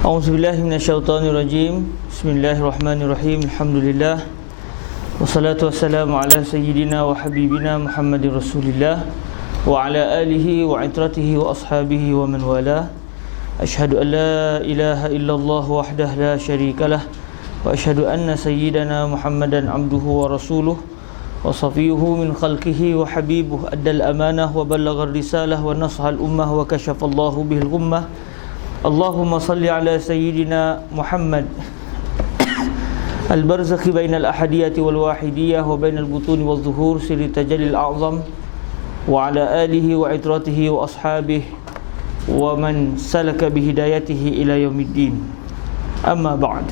A'udzubillahi minasyaitonirrajim. Bismillahirrahmanirrahim. Alhamdulillah. Wassalatu wassalamu ala sayyidina wa habibina Muhammadir Rasulillah wa ala alihi wa itratihi wa ashabihi wa man wala. Asyhadu an la ilaha illallah wahdahu la syarikalah wa asyhadu anna sayyidana Muhammadan abduhu wa rasuluh wa safiyuhu min khalqihi wa habibuh addal amanah wa ballaghar risalah wa nashal ummah wa kashafallahu bihil ghummah. Allahumma salli ala sayyidina Muhammad al-barzakhi bainal ahadiyati wal wahidiyah wa bainal butuni wal zuhur sirri tajallil a'zam wa ala alihi wa itratihi wa ashabihi wa man salaka bihidayatihi ila yaumiddin. Amma ba'd.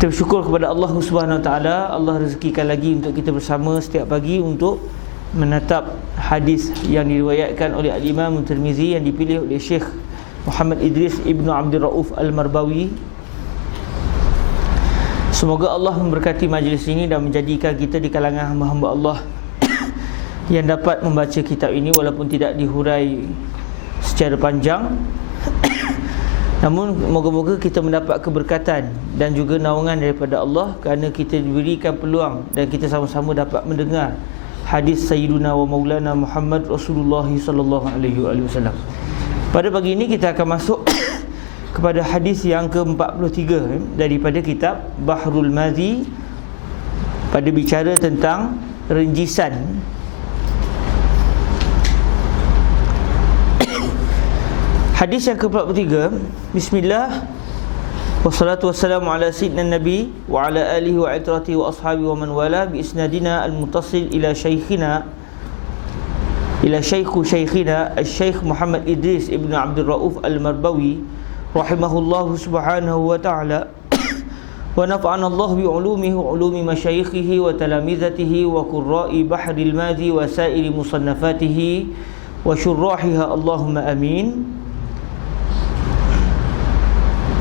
Kita bersyukur kepada Allah Subhanahu Wa Taala. Allah rezekikan lagi untuk kita bersama setiap pagi untuk menatap hadis yang diriwayatkan oleh Al-Imam Tirmizi yang dipilih oleh Syekh Muhammad Idris Ibnu Abdul Rauf Al-Marbawi. Semoga Allah memberkati majlis ini dan menjadikan kita di kalangan hamba-hamba Allah yang dapat membaca kitab ini walaupun tidak dihurai secara panjang. Namun moga-moga kita mendapat keberkatan dan juga naungan daripada Allah kerana kita diberikan peluang dan kita sama-sama dapat mendengar hadis Sayyiduna wa Maulana Muhammad Rasulullah sallallahu alaihi wasallam. Pada pagi ini kita akan masuk kepada hadis yang ke-43 daripada kitab Bahrul Madhi pada bicara tentang renjisan. Hadis yang ke-43. Bismillah. Wassalatu wassalamu ala sayyidina Nabi wa ala alihi wa itratihi wa ashabihi wa man wala bi isnadina al-muttasil ila syaikhina al-Syekh Muhammad Idris Ibnu Abdul Rauf Al-Marbawi rahimahullahu subhanahu wa ta'ala wa nafa'ana Allah bi ulumihi wa ulumi masyayikhihi wa talamizatihi wa qurra'i bahril madhi wa sa'iri musannafatihi wa syurrahiha Allahumma amin.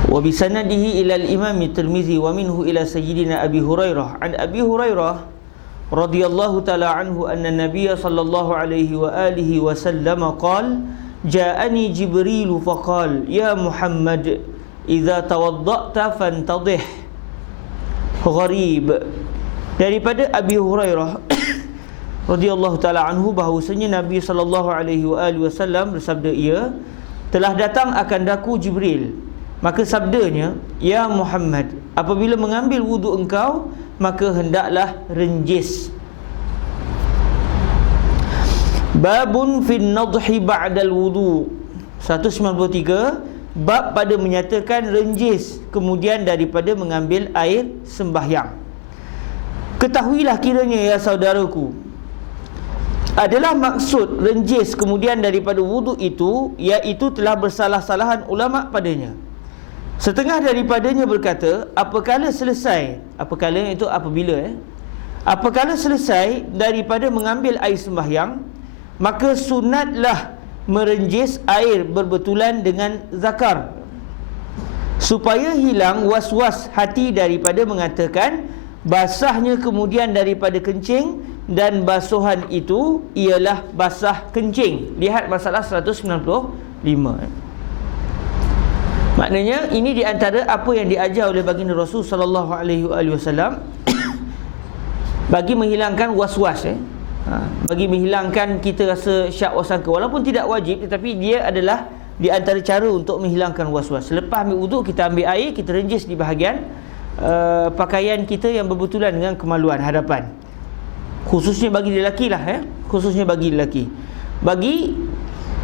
Wa bi sanadihi ila al-Imam Tirmizi wa minhu ila sayyidina Abi Hurairah an Abi Hurairah radhiyallahu ta'ala anhu anna Nabiyya sallallahu alaihi wa alihi wa sallam qala ja'ani Jibril faqala ya Muhammad idza tawadda'ta fantadhih. Gharib. Daripada Abi Hurairah radhiyallahu ta'ala anhu bahawasanya Nabi sallallahu alaihi wa alihi wasallam bersabda, ia telah datang akan daku Jibril. Maka sabdanya, ya Muhammad, apabila mengambil wuduk engkau, maka hendaklah renjis. Babun fin nadhi ba'dal wudu. 193. Bab pada menyatakan renjis kemudian daripada mengambil air sembahyang. Ketahuilah kiranya ya saudaraku, adalah maksud renjis kemudian daripada wuduk itu, iaitu telah bersalah-salahan ulama padanya. Setengah daripadanya berkata, apabila selesai daripada mengambil air sembahyang, maka sunatlah merenjis air berbetulan dengan zakar, supaya hilang was-was hati daripada mengatakan basahnya kemudian daripada kencing dan basuhan itu ialah basah kencing. Lihat masalah 195. Maknanya ini di antara apa yang diajar oleh baginda Rasul sallallahu alaihi wasallam bagi menghilangkan was-was, bagi menghilangkan kita rasa syak wasangka, walaupun tidak wajib tetapi dia adalah di antara cara untuk menghilangkan was-was. Selepas ambil wuduk, kita ambil air, kita renjis di bahagian pakaian kita yang berbetulan dengan kemaluan hadapan. Khususnya bagi lelaki lah, khususnya bagi lelaki. Bagi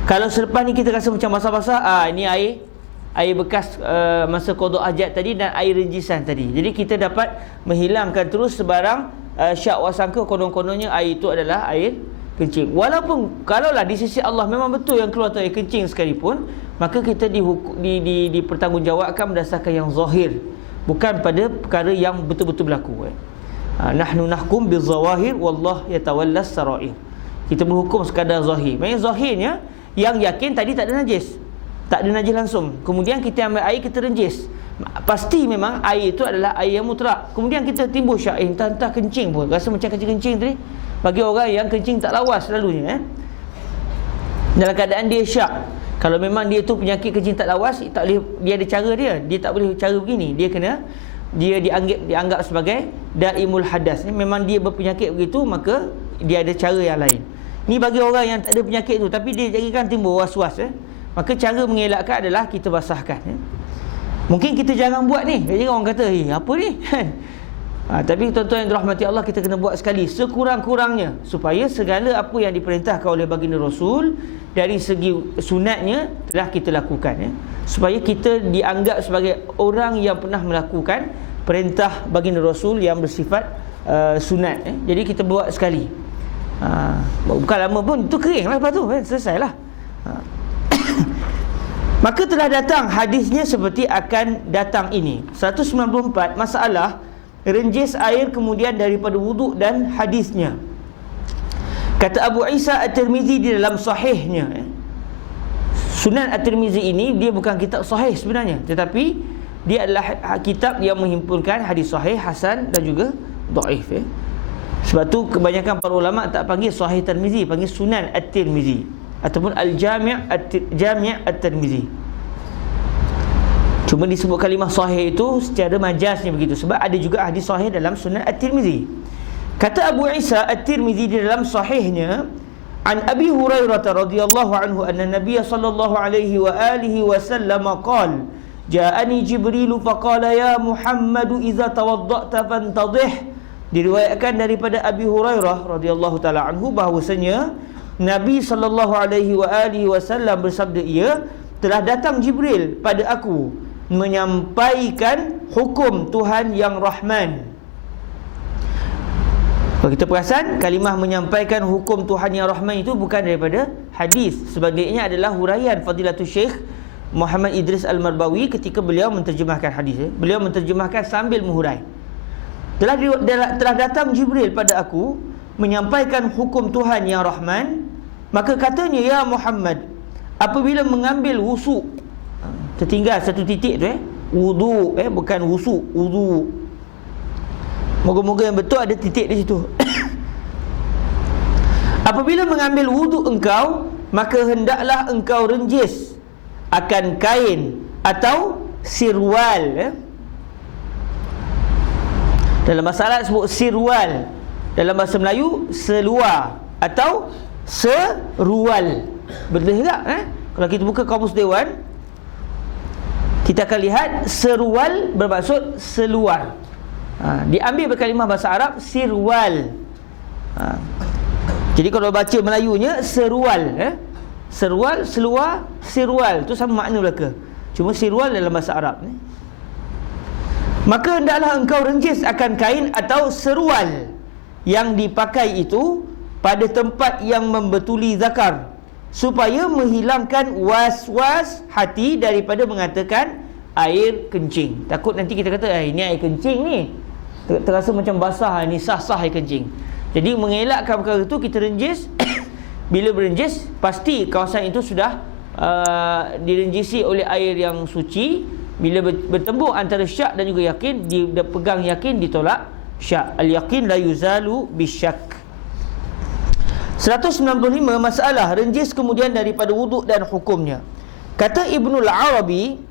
kalau selepas ni kita rasa macam basah-basah, ini air bekas masa qada hajat tadi dan air renjisan tadi. Jadi kita dapat menghilangkan terus sebarang syak wasangka konon-kononnya air itu adalah air kencing. Walaupun kalaulah di sisi Allah memang betul yang keluar tu air kencing sekalipun, maka kita dipertanggungjawabkan berdasarkan yang zahir, bukan pada perkara yang betul-betul berlaku. Nahnu nahkum bizawahir wallah yatawallas sarair. Kita berhukum sekadar zahir. Maksudnya zahirnya yang yakin tadi tak ada najis, tak ada najis langsung. Kemudian kita ambil air, kita renjis, pasti memang air itu adalah air yang mutlak. Kemudian kita timbul syak, entah kencing pun, rasa macam kencing tadi. Bagi orang yang kencing tak lawas selalunya, dalam keadaan dia syak, Kalau memang dia tu penyakit kencing tak lawas, tak boleh, dia ada cara dia tak boleh cara begini, dia dianggap sebagai daimul hadas. Memang dia berpenyakit begitu, maka dia ada cara yang lain. Ni bagi orang yang tak ada penyakit tu tapi dia jadikan timbul was-was, maka cara mengelakkan adalah kita basahkan. Mungkin kita jarang buat ni, jadi orang kata, apa ni? Tapi tuan-tuan yang dirahmati Allah, kita kena buat sekali sekurang-kurangnya, supaya segala apa yang diperintahkan oleh baginda Rasul dari segi sunatnya telah kita lakukan, supaya kita dianggap sebagai orang yang pernah melakukan perintah baginda Rasul yang bersifat sunat. Jadi kita buat sekali, bukan lama pun tu kering lah, lepas tu selesai lah. Maka telah datang hadisnya seperti akan datang ini. 194, masalah renjis air kemudian daripada wuduk dan hadisnya. Kata Abu Isa At-Tirmizi di dalam sahihnya, Sunan At-Tirmizi ini dia bukan kitab sahih sebenarnya, tetapi dia adalah kitab yang menghimpunkan hadis sahih, hasan dan juga dhaif. Sebab tu kebanyakan para ulama tak panggil Sahih Tirmizi, panggil Sunan At-Tirmizi ataupun Al-Jami' At-Tirmizi. Cuma disebut kalimah sahih itu secara majaznya begitu, sebab ada juga hadis sahih dalam Sunan At-Tirmizi. Kata Abu Isa At-Tirmizi di dalam sahihnya, an Abi Hurairah radhiyallahu anhu anna Nabiy sallallahu alaihi wa alihi wasallam qala ja'ani Jibril faqala ya Muhammad idza tawadda'ta fantadhih. Diriwayatkan daripada Abi Hurairah radhiyallahu taala anhu bahwasanya Nabi sallallahu alaihi wa alihi wasallam bersabda, ia telah datang Jibril pada aku menyampaikan hukum Tuhan yang Rahman. Kalau kita perasan, kalimah menyampaikan hukum Tuhan yang Rahman itu bukan daripada hadis. Sebaliknya adalah huraian Fadilatul Syekh Muhammad Idris Al-Marbawi ketika beliau menterjemahkan hadis. Beliau menterjemahkan sambil menghurai. Telah datang Jibril pada aku menyampaikan hukum Tuhan yang Rahman. Maka katanya, ya Muhammad, apabila mengambil wusuk, tertinggal satu titik tu, wudu, bukan wusuk, wudu. Moga-moga yang betul ada titik di situ. Apabila mengambil wudu engkau, maka hendaklah engkau renjis akan kain atau sirwal. Dalam bahasa Arab sebut sirwal, dalam bahasa Melayu seluar atau serual. Betul tak? Kalau kita buka kamus Dewan, kita akan lihat serual bermaksud seluar. Diambil berkalimah bahasa Arab sirwal. Jadi kalau baca Melayunya serual, serual, seluar, sirwal, itu sama makna mereka. Cuma sirwal dalam bahasa Arab. Maka hendaklah engkau renjis akan kain atau serual yang dipakai itu pada tempat yang membetuli zakar, supaya menghilangkan was-was hati daripada mengatakan air kencing. Takut nanti kita kata, ini air kencing ni, terasa macam basah, ni sah-sah air kencing. Jadi mengelakkan perkara itu, kita renjis. Bila berenjis, pasti kawasan itu sudah direnjisi oleh air yang suci. Bila bertembung antara syak dan juga yakin, dipegang yakin, ditolak syak. Al-yakin la yuzalu bisyak. 195, masalah renjis kemudian daripada wuduk dan hukumnya. Kata Ibnul Arabi,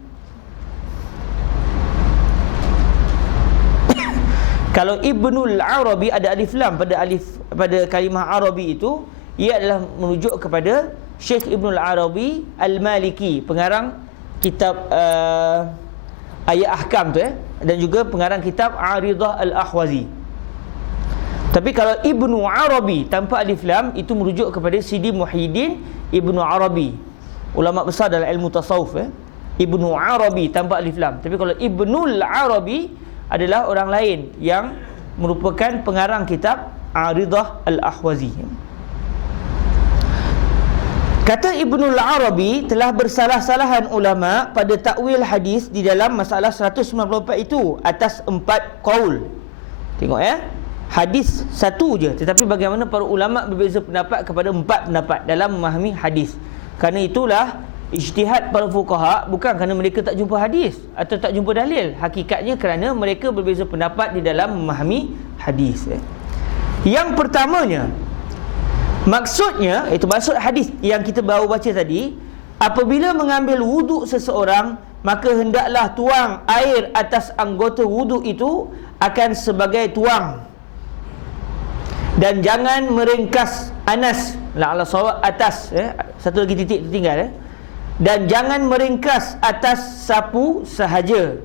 kalau Ibnul Arabi ada alif lam pada kalimah Arabi itu, ia adalah merujuk kepada Syekh Ibnul Arabi Al-Maliki, pengarang kitab Ayat Ahkam tu, dan juga pengarang kitab Aridah Al-Ahwazi. Tapi kalau Ibnu Arabi tanpa alif lam, itu merujuk kepada Sidi Muhyiddin Ibnu Arabi, ulama besar dalam ilmu tasawuf. Ibnu Arabi tanpa alif lam. Tapi kalau Ibnul Arabi adalah orang lain yang merupakan pengarang kitab Aridah Al-Ahwazi. Kata Ibnul Arabi, telah bersalah-salahan ulama pada takwil hadis di dalam masalah 194 itu atas 4 qaul. Tengok hadis satu je, tetapi bagaimana para ulama berbeza pendapat kepada 4 pendapat dalam memahami hadis. Kerana itulah ijtihad para fuqaha bukan kerana mereka tak jumpa hadis atau tak jumpa dalil. Hakikatnya kerana mereka berbeza pendapat di dalam memahami hadis. Yang pertamanya, maksudnya, itu maksud hadis yang kita baru baca tadi, apabila mengambil wuduk seseorang, maka hendaklah tuang air atas anggota wuduk itu akan sebagai tuang, dan jangan meringkas anas, la'ala sawab, atas, satu lagi titik tertinggal, dan jangan meringkas atas sapu sahaja.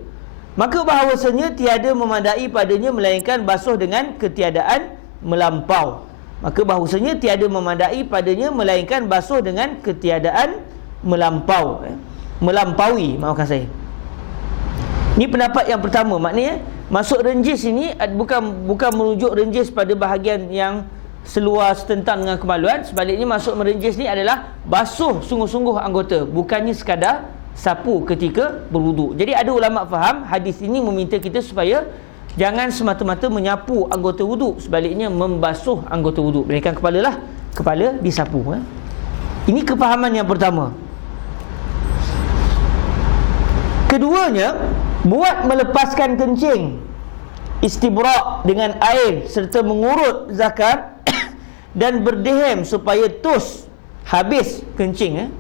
Maka bahawasanya tiada memadai padanya melainkan basuh dengan ketiadaan melampau. Maka bahawasanya tiada memadai padanya melainkan basuh dengan ketiadaan melampau, melampaui, maafkan saya. Ini pendapat yang pertama. Maknanya masuk renjis ini bukan merujuk renjis pada bahagian yang seluar setentan dengan kemaluan. Sebaliknya masuk merenjis ni adalah basuh sungguh-sungguh anggota, bukannya sekadar sapu ketika berwuduk. Jadi ada ulama faham hadis ini meminta kita supaya jangan semata-mata menyapu anggota wuduk, sebaliknya membasuh anggota wuduk. Melainkan kepala disapu. Ini kefahaman yang pertama. Keduanya, buat melepaskan kencing, istibrak dengan air serta mengurut zakar dan berdehem supaya tos habis kencing.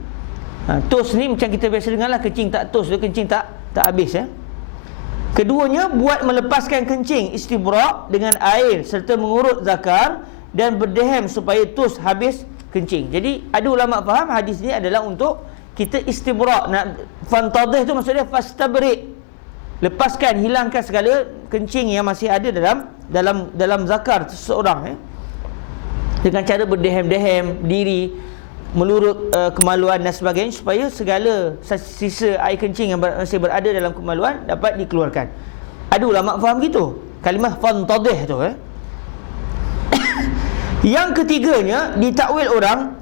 Tos ni macam kita biasa dengar lah, kencing tak tos, kencing tak habis. Keduanya, buat melepaskan kencing, istibrak dengan air serta mengurut zakar dan berdehem supaya tos habis kencing. Jadi ada ulama faham hadis ni adalah untuk kita istibrak. Fantadih tu maksudnya fastabrik, lepaskan, hilangkan segala kencing yang masih ada dalam zakar seseorang, dengan cara berdehem-dehem diri, melurut kemaluan dan sebagainya, supaya segala sisa air kencing yang masih berada dalam kemaluan dapat dikeluarkan. Ada ulama faham gitu, kalimah fantadih tu. Yang ketiganya, ditakwil orang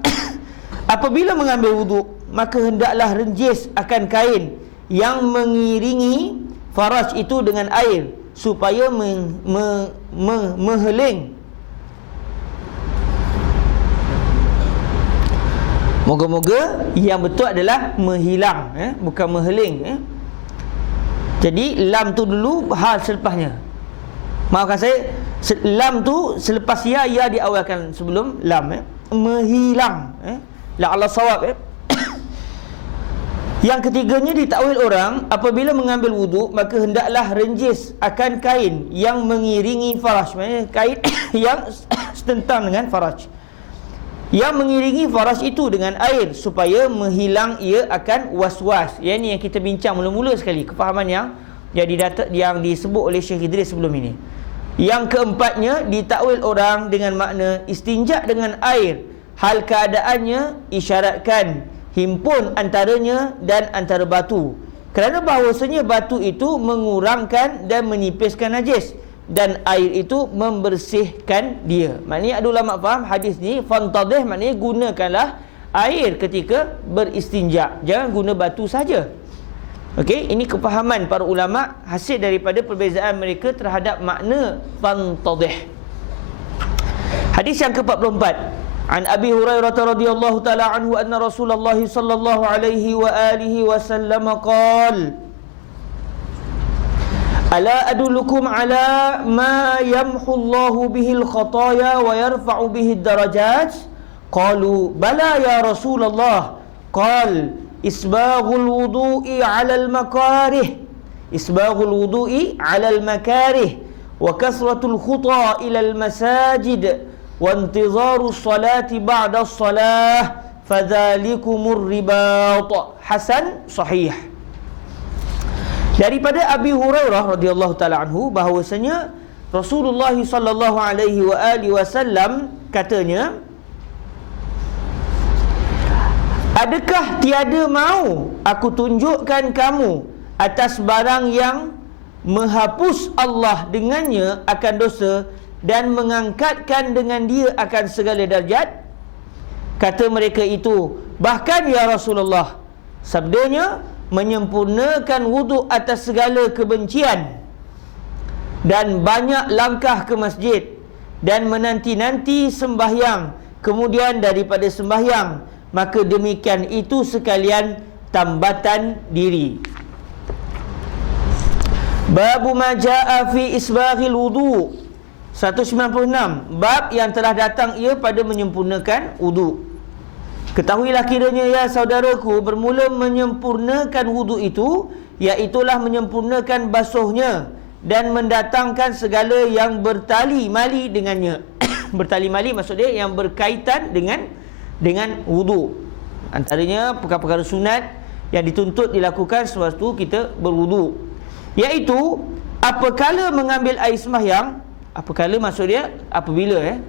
apabila mengambil wuduk, maka hendaklah renjis akan kain yang mengiringi faraj itu dengan air, supaya mengheling. Moga-moga yang betul adalah menghilang, bukan mengheling. Jadi lam tu dulu, hal selepasnya. Maafkan saya, lam tu selepas ya diawalkan sebelum lam. Menghilang, la'alla sawab. Yang ketiganya, ditakwil orang apabila mengambil wuduk, maka hendaklah renjis akan kain yang mengiringi faraj. Maksudnya kain yang setentang dengan faraj, yang mengiringi faraj itu dengan air, supaya menghilang ia akan was-was. Yang ni yang kita bincang mula-mula sekali, kefahaman yang disebut oleh Syekh Idris sebelum ini. Yang keempatnya, ditakwil orang dengan makna istinja dengan air, hal keadaannya isyaratkan himpun antaranya dan antara batu, kerana bahawasanya batu itu mengurangkan dan menipiskan najis, dan air itu membersihkan dia. Maknanya ada ulama faham hadis ni fantadih, maknanya gunakanlah air ketika beristinja, jangan guna batu saja. Okey, ini kefahaman para ulama hasil daripada perbezaan mereka terhadap makna fantadih. Hadis yang ke-44, an Abi Hurairah radhiyallahu taala anhu anna Rasulullah sallallahu alaihi wa alihi wasallam qala: Ala adullukum ala ma yamhu Allahu bihil khataya wa yarfa'u bihid darajat? Qalu bala ya Rasulullah. Qal isbaghul wudu'i 'alal makarih, isbaghul wudu'i 'alal makarih wa kasratul khuta ila al masajid wa intizaru salati ba'da as-salah fadzalikumur ribat. Hasan sahih. Daripada Abi Hurairah radhiyallahu taala anhu bahawasanya Rasulullah sallallahu alaihi wa alihi wasallam katanya, adakah tiada mau aku tunjukkan kamu atas barang yang menghapus Allah dengannya akan dosa dan mengangkatkan dengan dia akan segala darjat? Kata mereka itu, bahkan ya Rasulullah. Sabdanya, menyempurnakan wuduk atas segala kebencian dan banyak langkah ke masjid dan menanti-nanti sembahyang, kemudian daripada sembahyang, maka demikian itu sekalian tambatan diri. Babu ma jaa fi isbaghil wudu. 196, bab yang telah datang ia pada menyempurnakan wuduk. Ketahuilah kiranya ya saudaraku, bermula menyempurnakan wuduk itu, iaitulah menyempurnakan basuhnya dan mendatangkan segala yang bertali mali dengannya. Bertali mali maksud dia yang berkaitan dengan wuduk. Antaranya perkara-perkara sunat yang dituntut dilakukan sewaktu kita berwuduk, iaitu apakala mengambil air sembahyang. Apakala maksud dia apabila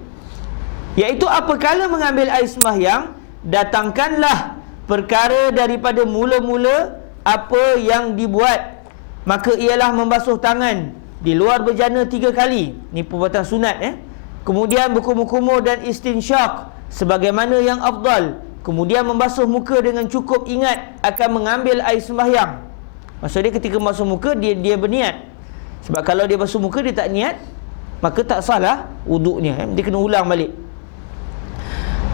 iaitu apakala mengambil air sembahyang, datangkanlah perkara daripada mula-mula apa yang dibuat, maka ialah membasuh tangan di luar berjana 3 kali. Ini perbuatan sunat. Kemudian berkumur-kumur dan istinsyak sebagaimana yang afdal. Kemudian membasuh muka dengan cukup ingat akan mengambil air sembahyang. Maksud dia ketika membasuh muka dia berniat. Sebab kalau dia basuh muka dia tak niat, maka tak salah wuduknya. Dia kena ulang balik.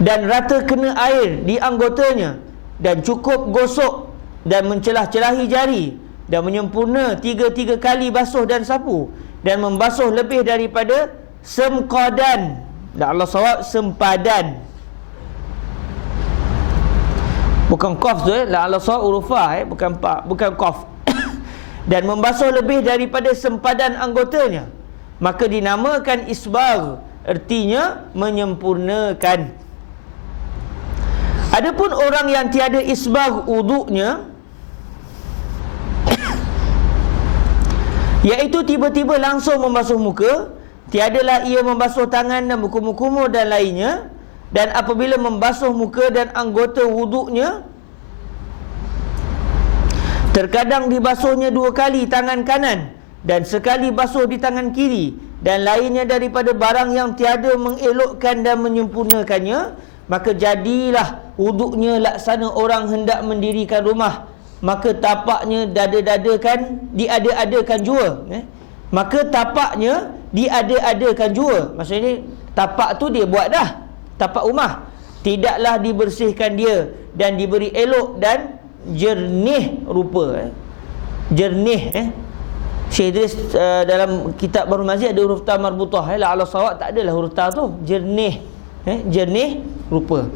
Dan rata kena air di anggotanya, dan cukup gosok dan mencelah-celahi jari, dan menyempurna 3 kali basuh dan sapu, dan membasuh lebih daripada semqadan. Dan Allah sawab sempadan, bukan qaf tu la Allah sawab urufah bukan qaf. Dan membasuh lebih daripada sempadan anggotanya, maka dinamakan isbagh, artinya menyempurnakan. Adapun orang yang tiada isbagh wuduknya, iaitu tiba-tiba langsung membasuh muka, tiadalah ia membasuh tangan dan berkumur-kumur dan lainnya, dan apabila membasuh muka dan anggota wuduknya, terkadang dibasuhnya 2 kali tangan kanan dan sekali basuh di tangan kiri, dan lainnya daripada barang yang tiada mengelokkan dan menyempurnakannya, maka jadilah wuduknya laksana orang hendak mendirikan rumah, maka tapaknya diada-adakan jua. Maka tapaknya diada-adakan jua. Maksudnya tapak tu dia buat dah, tapak rumah, tidaklah dibersihkan dia dan diberi elok dan jernih rupa. Jernih Syekh Idris dalam kitab Bahrul Mazid ada huruf ta marbutah. La ala sawab tak adalah huruf ta tu. Jernih jernih rupa.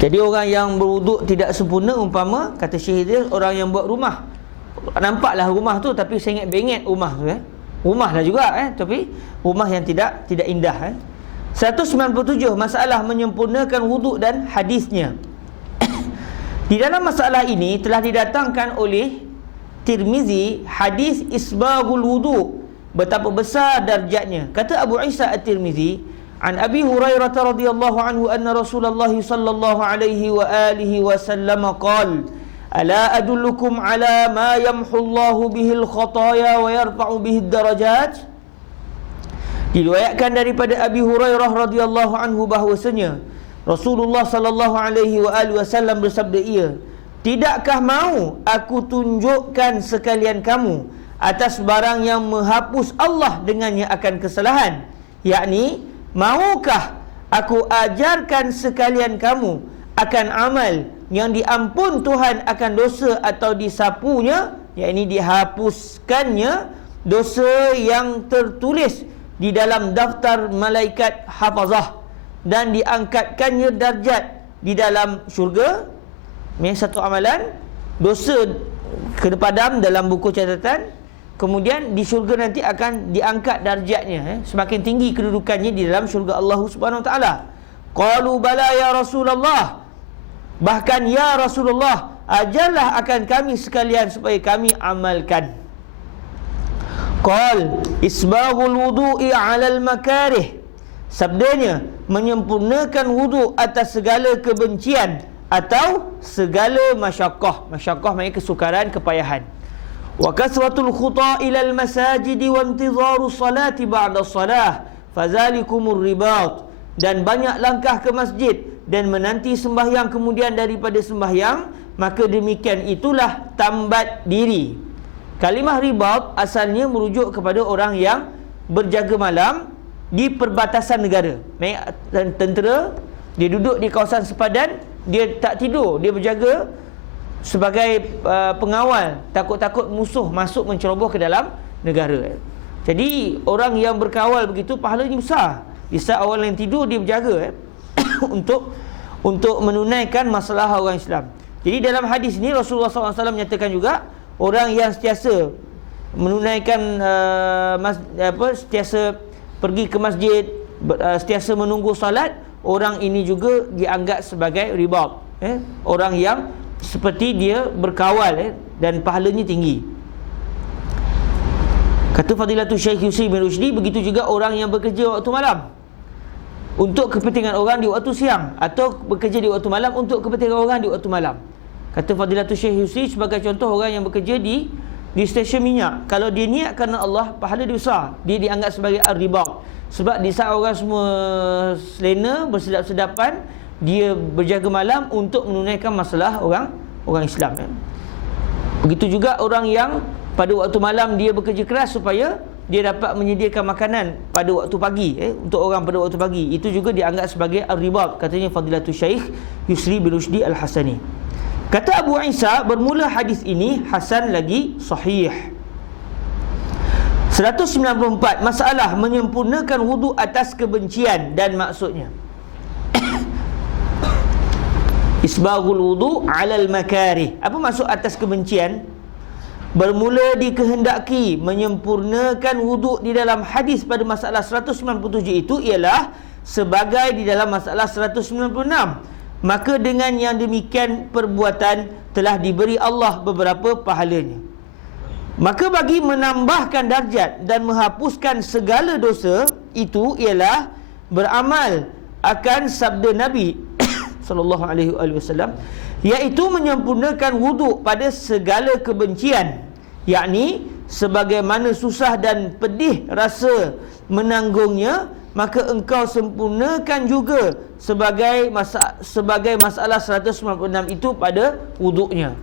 Jadi orang yang berwuduk tidak sempurna, umpama kata Syekh Idris, orang yang buat rumah, nampaklah rumah tu tapi sengit-bengit rumah tu rumah lah juga tapi rumah yang tidak indah. 197 masalah menyempurnakan wuduk dan hadisnya. Di dalam masalah ini telah didatangkan oleh Tirmizi hadis isbaghul wudu, betapa besar darjatnya. Kata Abu Isa At-Tirmizi, an Abi Hurairah radhiyallahu anhu anna Rasulullah sallallahu alaihi wa alihi wasallam qala, ala adullukum ala ma yamhu Allahu bihil khataya wa yarfa'u bihid darajat. Diriwayatkan daripada Abi Hurairah radhiyallahu anhu bahwasanya Rasulullah sallallahu alaihi wasallam bersabda, ia, tidakkah mau aku tunjukkan sekalian kamu atas barang yang menghapus Allah dengannya akan kesalahan, yakni maukah aku ajarkan sekalian kamu akan amal yang diampun Tuhan akan dosa atau disapunya, yakni dihapuskannya dosa yang tertulis di dalam daftar malaikat hafazah dan diangkatkannya darjat di dalam syurga. Ini satu amalan, dosa kena padam dalam buku catatan, kemudian di syurga nanti akan diangkat darjatnya, semakin tinggi kedudukannya di dalam syurga Allah Subhanahu Wa Taala. Qalu bala ya Rasulullah, bahkan ya Rasulullah, ajarlah akan kami sekalian supaya kami amalkan. Qal isbaghul wudu'i 'alal makarih, sabdanya menyempurnakan wuduk atas segala kebencian atau segala masyaqqah. Masyaqqah maknanya kesukaran, kepayahan. Wa kasratul khuta ilal masajid wa intizaru salati ba'da salah fazalikumur ribat, dan banyak langkah ke masjid dan menanti sembahyang kemudian daripada sembahyang, maka demikian itulah tambat diri. Kalimah ribat asalnya merujuk kepada orang yang berjaga malam di perbatasan negara. Tentera, dia duduk di kawasan sepadan, dia tak tidur, dia berjaga sebagai pengawal, takut-takut musuh masuk menceroboh ke dalam negara. Jadi orang yang berkawal begitu pahalanya besar. Di saat awal yang tidur dia berjaga. untuk menunaikan masalah orang Islam. Jadi dalam hadis ni Rasulullah SAW menyatakan juga, orang yang sentiasa menunaikan sentiasa pergi ke masjid, sentiasa menunggu salat, orang ini juga dianggap sebagai ribat, orang yang seperti dia berkawal, dan pahalanya tinggi. Kata Fadilatul Syekh Yusri bin Rushdi, begitu juga orang yang bekerja waktu malam untuk kepentingan orang di waktu siang, atau bekerja di waktu malam untuk kepentingan orang di waktu malam. Kata Fadilatul Syekh Yusri, sebagai contoh orang yang bekerja di stesen minyak, kalau dia niat kerana Allah, pahala dia besar, dia dianggap sebagai ar-ribat. Sebab di saat orang semua selena bersedap-sedapan, dia berjaga malam untuk menunaikan masalah orang Islam. Begitu juga orang yang pada waktu malam dia bekerja keras supaya dia dapat menyediakan makanan pada waktu pagi, untuk orang pada waktu pagi. Itu juga dianggap sebagai ar-ribat, katanya Fadilatul Syekh Yusri bin Rushdi Al-Hasani. Kata Abu Isa, bermula hadis ini hasan lagi sahih. 194, masalah menyempurnakan wudu atas kebencian dan maksudnya. Isbaghul wudu 'alal makarih. Apa maksud atas kebencian? Bermula dikehendaki menyempurnakan wudu di dalam hadis pada masalah 197 itu ialah sebagai di dalam masalah 196. Maka dengan yang demikian perbuatan telah diberi Allah beberapa pahalanya. Maka bagi menambahkan darjat dan menghapuskan segala dosa, itu ialah beramal akan sabda Nabi sallallahu alaihi wasallam, iaitu menyempurnakan wuduk pada segala kebencian, yakni sebagaimana susah dan pedih rasa menanggungnya, maka engkau sempurnakan juga sebagai masalah 196 itu pada wuduknya.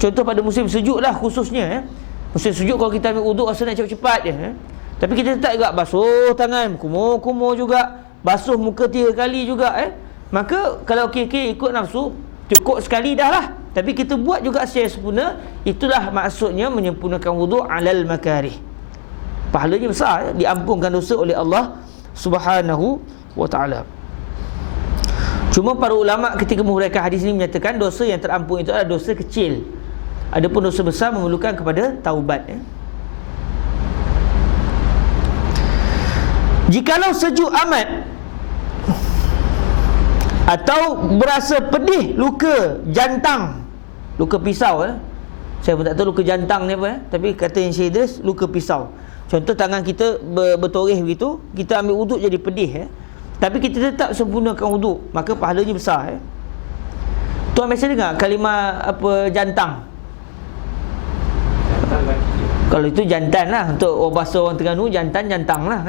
Contoh pada musim sejuk lah khususnya. Musim sejuk kalau kita ambil wuduk rasa nak cepat-cepat je. Tapi kita tak juga basuh tangan, kumur-kumur juga, basuh muka 3 kali juga. Maka kalau kira-kira ikut nafsu, cukup sekali dah lah. Tapi kita buat juga secara sempurna. Itulah maksudnya menyempurnakan wuduk alal makarih. Pahalanya besar, diampunkan dosa oleh Allah Subhanahu wa ta'ala. Cuma para ulama ketika menghuraikan hadis ini menyatakan dosa yang terampun itu adalah dosa kecil. Adapun dosa besar memerlukan kepada taubat. Jikalau sejuk amat atau berasa pedih, luka jantang, luka pisau, saya pun tak tahu luka jantang ni apa, tapi kata yang Syekh Idris, luka pisau. Contoh tangan kita bertoreh begitu, kita ambil wuduk jadi pedih, tapi kita tetap sempurnakan wuduk, maka pahalanya besar. Tuan biasa dengar kalimah apa jantang? Kalau itu jantan lah, untuk bahasa orang Terengganu jantan, jantang lah.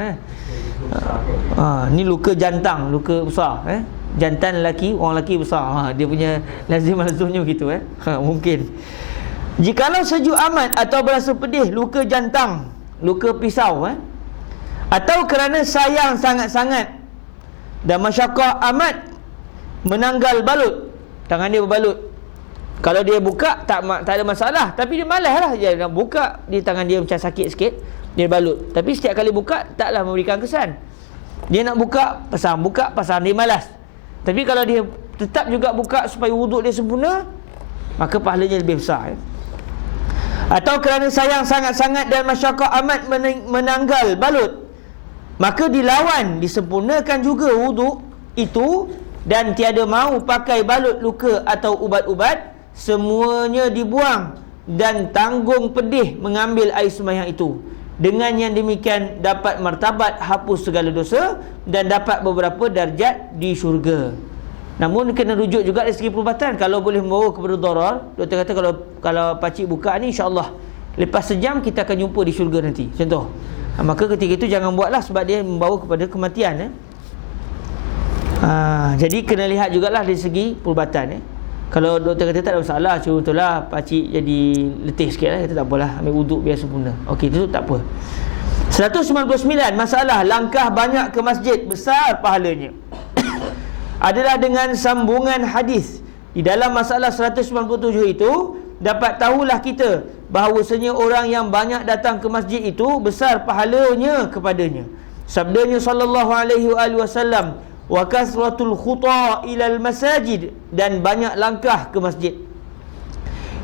Ni luka jantang, luka besar. Jantan lelaki, orang lelaki besar. Dia punya lazim-lazimnya begitu. Mungkin. Jikalau sejuk amat atau berasa pedih, luka jantang, luka pisau, atau kerana sayang sangat-sangat dan masyaqqah amat menanggal balut, tangan dia berbalut. Kalau dia buka tak ada masalah, tapi dia malas lah, dia nak buka, dia tangan dia macam sakit sikit, dia balut. Tapi setiap kali buka taklah memberikan kesan. Dia nak buka, pasang, dia malas. Tapi kalau dia tetap juga buka supaya wuduk dia sempurna, maka pahalanya lebih besar. Atau kerana sayang sangat-sangat dan masyaqqah amat menanggal balut, maka dilawan, disempurnakan juga wuduk itu, dan tiada mahu pakai balut luka atau ubat-ubat, semuanya dibuang dan tanggung pedih mengambil air sembahyang itu. Dengan yang demikian dapat martabat hapus segala dosa dan dapat beberapa darjat di syurga. Namun kena rujuk juga dari segi perubatan. Kalau boleh membawa kepada darar, doktor kata kalau pakcik buka ni, insya-Allah lepas sejam kita akan jumpa di syurga nanti. Contoh. Maka ketika itu jangan buatlah sebab dia membawa kepada kematian. Jadi kena lihat jugalah dari segi perubatan. Kalau doktor kata tak ada masalah, contohlah pakcik jadi letih sikit lah, kata tak apalah, ambil wuduk biar sempurna. Okey, itu tak apa. 199, masalah langkah banyak ke masjid, besar pahalanya. Adalah dengan sambungan hadis. Di dalam masalah 197 itu dapat tahulah kita bahawasanya orang yang banyak datang ke masjid itu besar pahalanya kepadanya. Sabdanya sallallahu alaihi wasallam, wa kasratul khuta ilal masajid, dan banyak langkah ke masjid.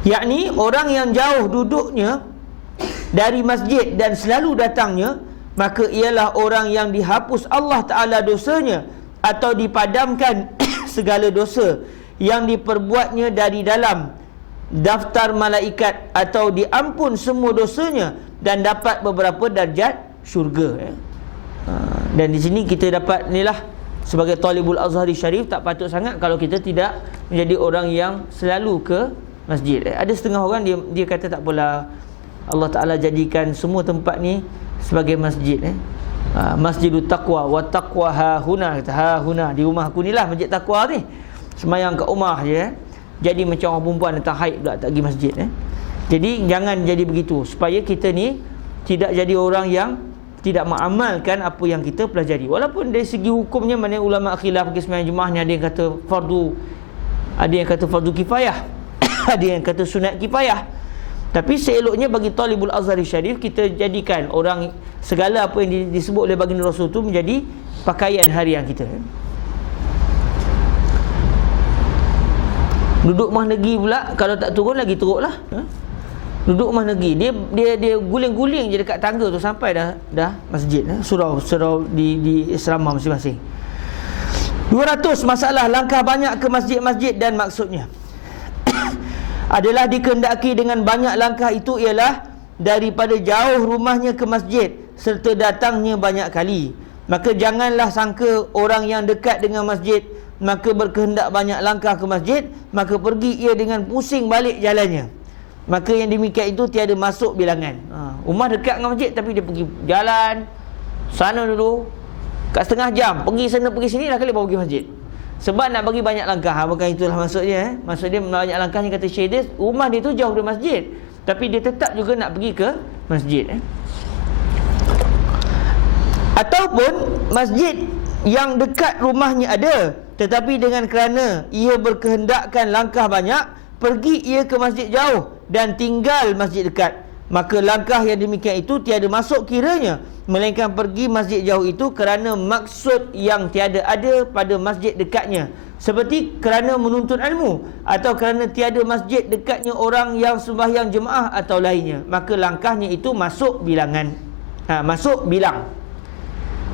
Yakni orang yang jauh duduknya dari masjid dan selalu datangnya, maka ialah orang yang dihapus Allah Ta'ala dosanya, atau dipadamkan segala dosa yang diperbuatnya dari dalam daftar malaikat, atau diampun semua dosanya dan dapat beberapa darjat syurga. Dan di sini kita dapat inilah, sebagai talibul Azhari Syarif, tak patut sangat kalau kita tidak menjadi orang yang selalu ke masjid. Ada setengah orang dia kata tak apalah, Allah Ta'ala jadikan semua tempat ni sebagai masjid. Masjidut taqwa, wa taqwa hahuna, kata hahuna, di rumah aku ni lah masjid taqwa ni. Semayang kat rumah je. Jadi macam orang perempuan datang haid pula tak pergi masjid. Jadi jangan jadi begitu, supaya kita ni tidak jadi orang yang tidak mengamalkan apa yang kita pelajari. Walaupun dari segi hukumnya, mana ulama khilaf pergi sembahyang jemaah ni, ada yang kata fardu, ada yang kata fardu kifayah, ada yang kata sunat kifayah. Tapi seeloknya bagi talibul Azhari Syarif, kita jadikan orang segala apa yang disebut oleh baginda Rasul tu menjadi pakaian harian kita. Duduk rumah negeri pula, kalau tak turun lagi teruk lah. Duduk rumah negeri, dia guling-guling je dekat tangga tu sampai dah masjid. Surau di asrama masing-masing. 200 masalah langkah banyak ke masjid-masjid dan maksudnya adalah dikehendaki dengan banyak langkah itu ialah daripada jauh rumahnya ke masjid serta datangnya banyak kali. Maka janganlah sangka orang yang dekat dengan masjid maka berkehendak banyak langkah ke masjid, maka pergi ia dengan pusing balik jalannya. Maka yang demikian itu tiada masuk bilangan. Rumah dekat dengan masjid tapi dia pergi jalan sana dulu kat setengah jam, pergi sana pergi sini, dah kali baru pergi masjid. Sebab nak bagi banyak langkah. Bukan itulah maksudnya. Maksud dia banyak langkahnya, kata Syekh dia, rumah dia tu jauh dari masjid, tapi dia tetap juga nak pergi ke masjid. Ataupun masjid yang dekat rumahnya ada, tetapi dengan kerana ia berkehendakkan langkah banyak, pergi ia ke masjid jauh dan tinggal masjid dekat, maka langkah yang demikian itu tiada masuk kiranya, melainkan pergi masjid jauh itu kerana maksud yang tiada ada pada masjid dekatnya, seperti kerana menuntut ilmu, atau kerana tiada masjid dekatnya orang yang sembahyang jemaah atau lainnya, maka langkahnya itu masuk bilangan. Masuk bilang.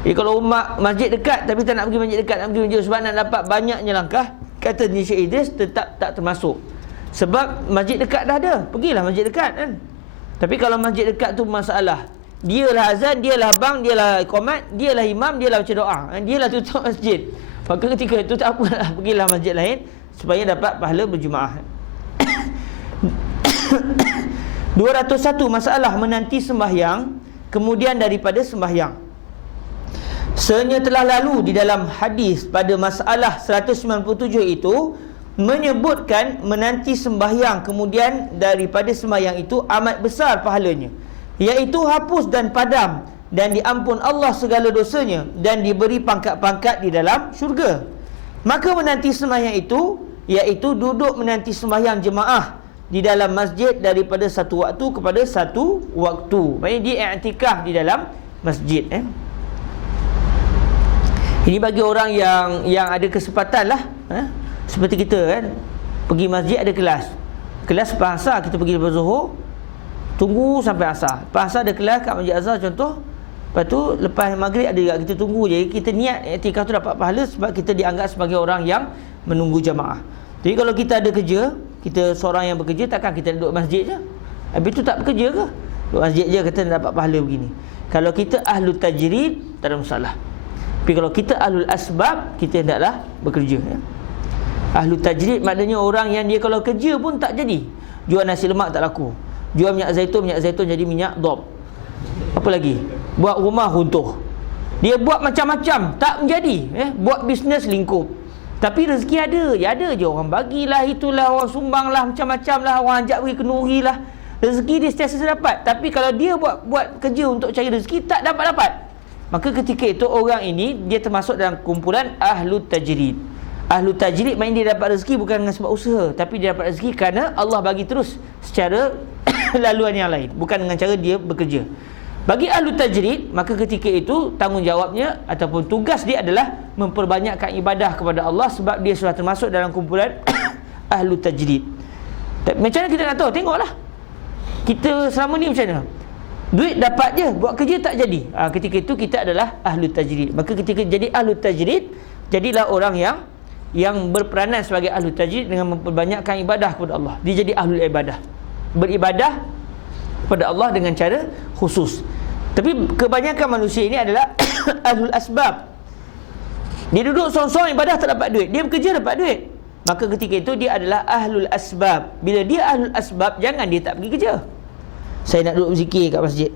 Jadi kalau masjid dekat tapi tak nak pergi masjid dekat, nak pergi masjid sebab nak dapat banyaknya langkah, kata Syekh Idris, tetap tak termasuk. Sebab masjid dekat dah ada, pergilah masjid dekat kan. Tapi kalau masjid dekat tu masalah, dialah azan, dialah bang, dialah iqamat, dialah imam, dialah baca doa, dialah tutup masjid, maka ketika itu tak apalah, pergilah masjid lain supaya dapat pahala berjemaah. 201 masalah menanti sembahyang kemudian daripada sembahyang. Sebenarnya telah lalu di dalam hadis pada masalah 197 itu menyebutkan menanti sembahyang kemudian daripada sembahyang itu amat besar pahalanya, iaitu hapus dan padam dan diampun Allah segala dosanya dan diberi pangkat-pangkat di dalam syurga. Maka menanti sembahyang itu iaitu duduk menanti sembahyang jemaah di dalam masjid daripada satu waktu kepada satu waktu. Maksudnya dia i'tikaf di dalam masjid. Ini bagi orang yang ada kesempatan lah. Seperti kita kan, pergi masjid ada kelas lepas asar, kita pergi lepas zuhur, tunggu sampai asar. Lepas asar ada kelas kat Masjid Azhar contoh, lepas tu lepas maghrib ada juga, kita tunggu je. Kita niat i'tikaf tu dapat pahala sebab kita dianggap sebagai orang yang menunggu jamaah. Jadi kalau kita ada kerja, kita seorang yang bekerja, takkan kita duduk masjid je. Habis tu tak bekerja ke? Duduk masjid je kata dapat pahala begini. Kalau kita ahlu tajrid, tak ada masalah. Tapi kalau kita ahlul asbab, kita hendaklah bekerja. Ahlu tajrid maknanya orang yang dia kalau kerja pun tak jadi. Jual nasi lemak tak laku, jual minyak zaitun jadi minyak dop. Apa lagi? Buat rumah runtuh. Dia buat macam-macam tak menjadi. Buat bisnes lingkup. Tapi rezeki ada. Ya ada je orang bagilah, itulah orang sumbanglah, macam-macam lah, orang ajak pergi kenduri lah. Rezeki dia sentiasa dapat. Tapi kalau dia buat kerja untuk cari rezeki, tak dapat. Maka ketika itu orang ini dia termasuk dalam kumpulan ahlu tajrid. Ahlu tajrid maknanya dia dapat rezeki bukan dengan sebab usaha, tapi dia dapat rezeki kerana Allah bagi terus secara laluan yang lain, bukan dengan cara dia bekerja. Bagi ahlu tajrid, maka ketika itu tanggungjawabnya ataupun tugas dia adalah memperbanyakkan ibadah kepada Allah, sebab dia sudah termasuk dalam kumpulan ahlu tajrid. Macam mana kita nak tahu? Tengoklah kita selama ni macam mana. Duit dapat je, buat kerja tak jadi. Ketika itu kita adalah ahlu tajrid. Maka ketika jadi ahlu tajrid, jadilah orang yang berperanan sebagai ahlu tajrid dengan memperbanyakkan ibadah kepada Allah. Dia jadi ahlul ibadah, beribadah kepada Allah dengan cara khusus. Tapi kebanyakan manusia ini adalah ahlul asbab. Dia duduk sorang-sorang ibadah tak dapat duit, dia bekerja dapat duit. Maka ketika itu dia adalah ahlul asbab. Bila dia ahlul asbab, jangan dia tak pergi kerja. Saya nak duduk berzikir kat masjid,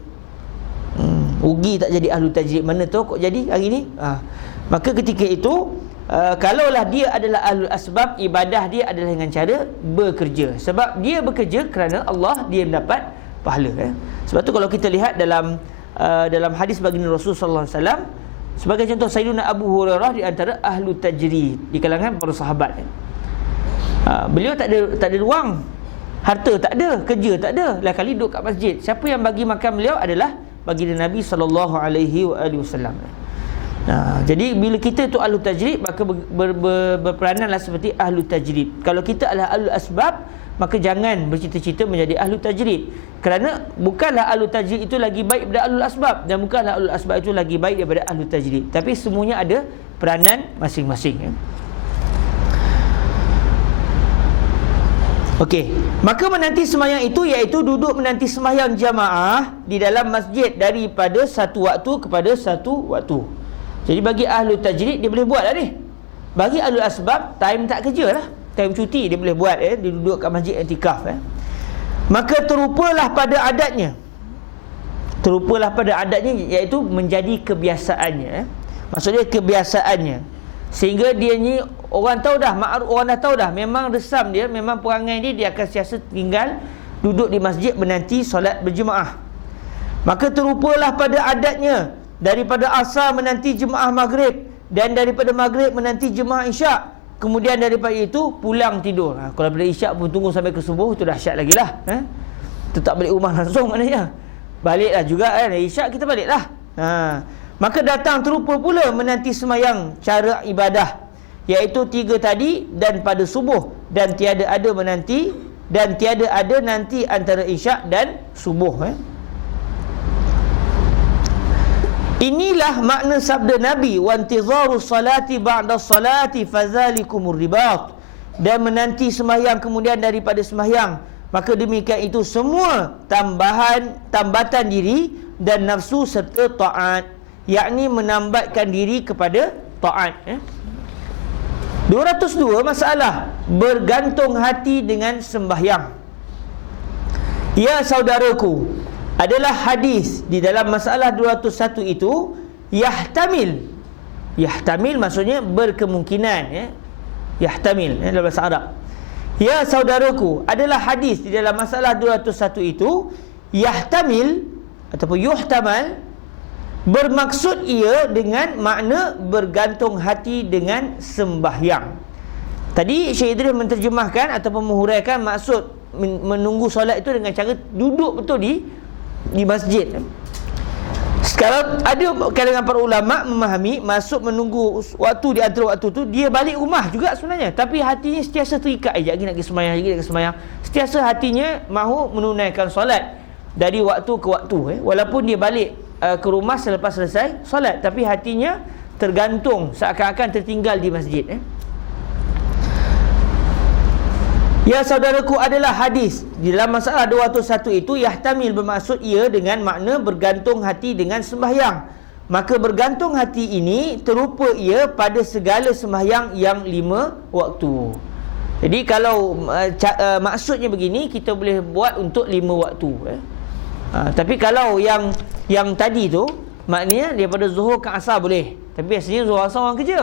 rugi tak jadi ahlu tajrid. Mana tahu kok jadi hari ni. Maka ketika itu kalaulah dia adalah ahlul asbab, ibadah dia adalah dengan cara bekerja. Sebab dia bekerja kerana Allah, dia mendapat pahala. Sebab tu kalau kita lihat dalam hadis baginda Rasul sallallahu alaihi wasallam, sebagai contoh, Sayyidina Abu Hurairah di antara ahlu tajrid di kalangan para sahabat. Beliau tak ada ruang, harta tak ada, kerja tak ada, lah kali duduk kat masjid. Siapa yang bagi makan beliau adalah baginda Nabi sallallahu alaihi wasallam. Jadi bila kita tu ahlu tajrid, maka berperananlah seperti ahlu tajrid. Kalau kita adalah ahlu asbab, maka jangan bercita-cita menjadi ahlu tajrid, kerana bukanlah ahlu tajrid itu lagi baik daripada ahlu asbab, dan bukanlah ahlu asbab itu lagi baik daripada ahlu tajrid. Tapi semuanya ada peranan masing-masing. Okey, maka menanti sembahyang itu iaitu duduk menanti sembahyang jamaah di dalam masjid daripada satu waktu kepada satu waktu. Jadi bagi ahlu tajrid dia boleh buat lah ni. Bagi ahlu asbab, time tak kerja lah, time cuti dia boleh buat, dia duduk kat masjid i'tikaf. Maka terupalah pada adatnya. Terupalah pada adatnya iaitu menjadi kebiasaannya. Maksudnya kebiasaannya, sehingga dia ni orang tahu dah, orang dah tahu dah, memang resam dia, memang perangai dia akan sentiasa tinggal duduk di masjid menanti solat berjemaah. Maka terupalah pada adatnya daripada asar menanti jemaah maghrib, dan daripada maghrib menanti jemaah isyak. Kemudian daripada itu pulang tidur. Kalau daripada isyak pun tunggu sampai ke subuh, itu dahsyat lagi lah. Itu tak balik rumah langsung maknanya. Baliklah juga kan, isyak kita baliklah. Maka datang terupa pula menanti semayang cara ibadah, iaitu 3 tadi dan pada subuh, dan tiada ada nanti antara isyak dan subuh. Inilah makna sabda Nabi, wa intizaru salati ba'da salati fazalikumur ribat, dan menanti sembahyang kemudian daripada sembahyang, maka demikian itu semua tambatan diri dan nafsu serta taat, yakni menambatkan diri kepada taat. 202 masalah bergantung hati dengan sembahyang. Ya saudaraku, adalah hadis di dalam masalah 201 itu yahtamil maksudnya berkemungkinan, yahtamil dalam bahasa Arab. Ya saudaraku, adalah hadis di dalam masalah 201 itu yahtamil ataupun yuhtamal, bermaksud ia dengan makna bergantung hati dengan sembahyang. Tadi Syekh Idris menterjemahkan ataupun menghuraikan maksud menunggu solat itu dengan cara duduk betul di masjid. Sekarang ada kalangan para ulama memahami maksud menunggu waktu di antara waktu tu dia balik rumah juga sebenarnya, tapi hatinya sentiasa terikat, lagi nak pergi sembahyang, sentiasa hatinya mahu menunaikan solat dari waktu ke waktu, walaupun dia balik ke rumah selepas selesai solat, tapi hatinya tergantung, seakan-akan tertinggal di masjid. Ya saudaraku, adalah hadis di dalam masalah 201 itu yahtamil, bermaksud ia dengan makna bergantung hati dengan sembahyang. Maka bergantung hati ini terupa ia pada segala sembahyang yang 5 waktu. Jadi kalau maksudnya begini, kita boleh buat untuk 5 waktu. Tapi kalau yang tadi tu, maknanya daripada zuhur ke asar boleh, tapi biasanya zuhur asar orang kerja.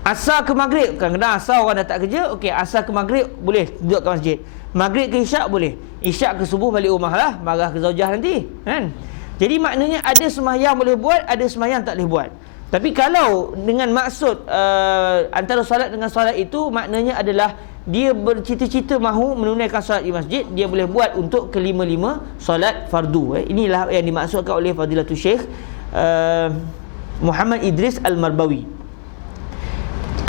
Asar ke maghrib, kadang-kadang asar orang dah tak kerja, okey, asar ke maghrib boleh duduk kat masjid. Maghrib ke isyak boleh. Isyak ke subuh balik rumah lah, marah ke zaujah nanti, kan? Jadi maknanya ada sembahyang boleh buat, ada sembahyang tak boleh buat. Tapi kalau dengan maksud antara solat dengan solat itu, maknanya adalah dia bercita-cita mahu menunaikan solat di masjid, dia boleh buat untuk kelima-lima solat fardu. Inilah yang dimaksudkan oleh Fadilatul Syekh Muhammad Idris Al-Marbawi.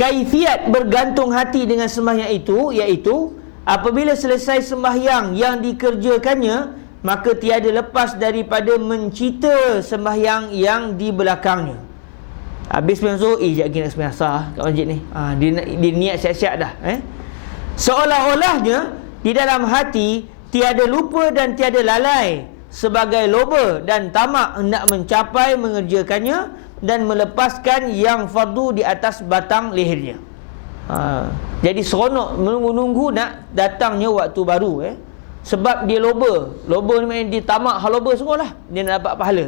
kaifiat bergantung hati dengan sembahyang itu, iaitu apabila selesai sembahyang yang dikerjakannya, maka tiada lepas daripada mencita sembahyang yang di belakangnya. Habis sembahyang zuhur, sekejap lagi nak sembahyang asar kat masjid ni. Dia niat siap-siap dah. Seolah-olahnya di dalam hati tiada lupa dan tiada lalai, sebagai loba dan tamak hendak mencapai mengerjakannya dan melepaskan yang fardu di atas batang lehernya. Jadi seronok menunggu-nunggu nak datangnya waktu baru. Sebab dia loba ni maknanya dia tamak hal loba semua lah, dia nak dapat pahala.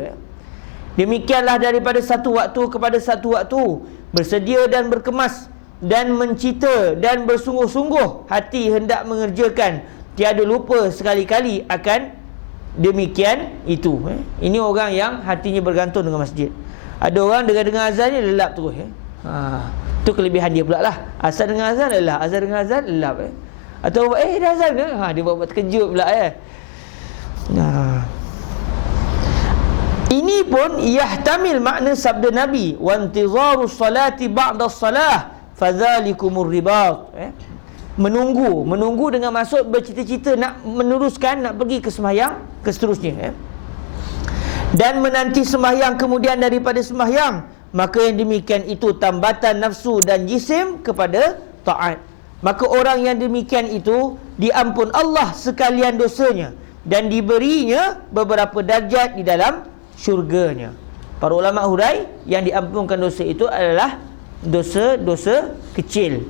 Demikianlah daripada satu waktu kepada satu waktu, bersedia dan berkemas dan mencita dan bersungguh-sungguh hati hendak mengerjakan, tiada lupa sekali-kali akan demikian itu. Ini orang yang hatinya bergantung dengan masjid. Ada orang dengar azan ni lelap terus. Itu kelebihan dia pula lah. Asal dengan azan lelap, azan dengan azan lelap. Atau dah azan ke? Dia buat terkejut pula. Ini pun yahtamil makna sabda Nabi, wa intizaru salati ba'da salah fadzalikumur ribat. Menunggu dengan maksud bercita-cita nak meneruskan, nak pergi ke sembahyang ke seterusnya. Dan menanti sembahyang kemudian daripada sembahyang, maka yang demikian itu tambatan nafsu dan jisim kepada taat. Maka orang yang demikian itu diampun Allah sekalian dosanya dan diberinya beberapa darjat di dalam syurganya. Para ulama hurai yang diampunkan dosa itu adalah dosa-dosa kecil.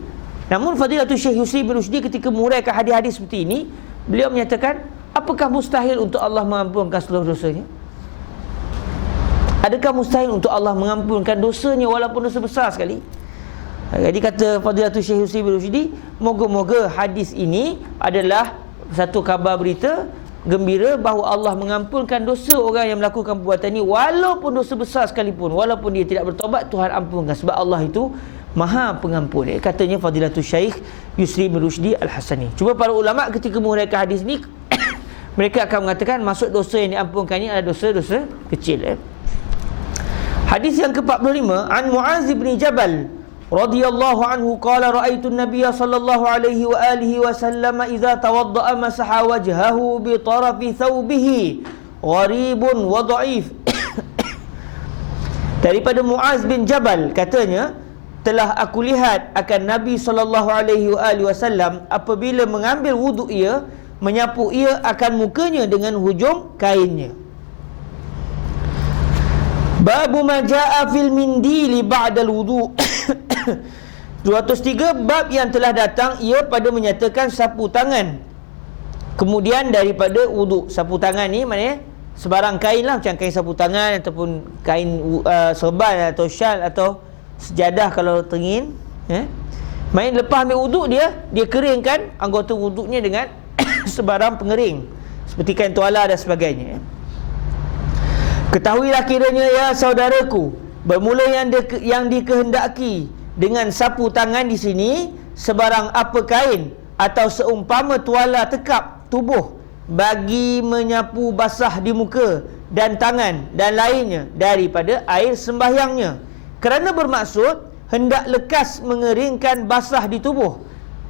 Namun Fadilatul Syekh Yusri bin Rushdi ketika menguraikan hadis-hadis seperti ini, beliau menyatakan, apakah mustahil untuk Allah mengampunkan seluruh dosanya? Adakah mustahil untuk Allah mengampunkan dosanya walaupun dosa besar sekali? Jadi kata Fadilatul Syekh Yusri bin Rushdi, moga-moga hadis ini adalah satu kabar berita gembira bahawa Allah mengampunkan dosa orang yang melakukan perbuatan ini walaupun dosa besar sekalipun, walaupun dia tidak bertaubat, Tuhan ampunkan sebab Allah itu Maha Pengampun. Katanya Fadilatul Syekh Yusri bin Rushdi Al-Hasani. Cuma para ulama ketika menguraikan hadis ni mereka akan mengatakan maksud dosa yang diampunkan ini adalah dosa-dosa kecil. Hadis yang ke-45, an Muaz bin Jabal radhiyallahu anhu qala ra'aitu an-nabiyya sallallahu alaihi wa alihi wasallam idza tawadda'a masaha wajhahu bi tarafi thawbihi gharibun wa dha'if. Daripada Muaz bin Jabal katanya, telah aku lihat akan Nabi sallallahu alaihi wasallam apabila mengambil wuduk ia, menyapu ia akan mukanya dengan hujung kainnya. Babu ma jaa fil mindili ba'dal wudu. 203, bab yang telah datang ia pada menyatakan sapu tangan kemudian daripada wuduk. Sapu tangan ni maknanya sebarang kain lah, macam kain sapu tangan ataupun kain serban atau syal atau sejadah kalau teringin. Main lepas ambil wuduk dia keringkan anggota wuduknya dengan sebarang pengering seperti kain tuala dan sebagainya. Ketahuilah kiranya ya saudaraku, bermula yang dikehendaki dengan sapu tangan di sini sebarang apa kain atau seumpama tuala tekap tubuh bagi menyapu basah di muka dan tangan dan lainnya daripada air sembahyangnya, kerana bermaksud hendak lekas mengeringkan basah di tubuh,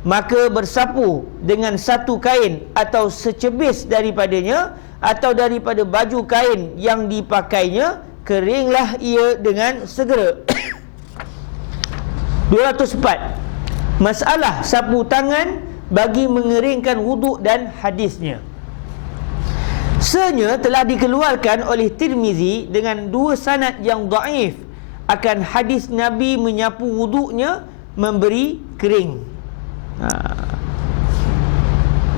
maka bersapu dengan satu kain atau secebis daripadanya atau daripada baju kain yang dipakainya, keringlah ia dengan segera. 204, masalah sapu tangan bagi mengeringkan wuduk dan hadisnya. Sebenarnya telah dikeluarkan oleh Tirmizi dengan dua sanad yang dhaif akan hadis Nabi menyapu wuduknya memberi kering.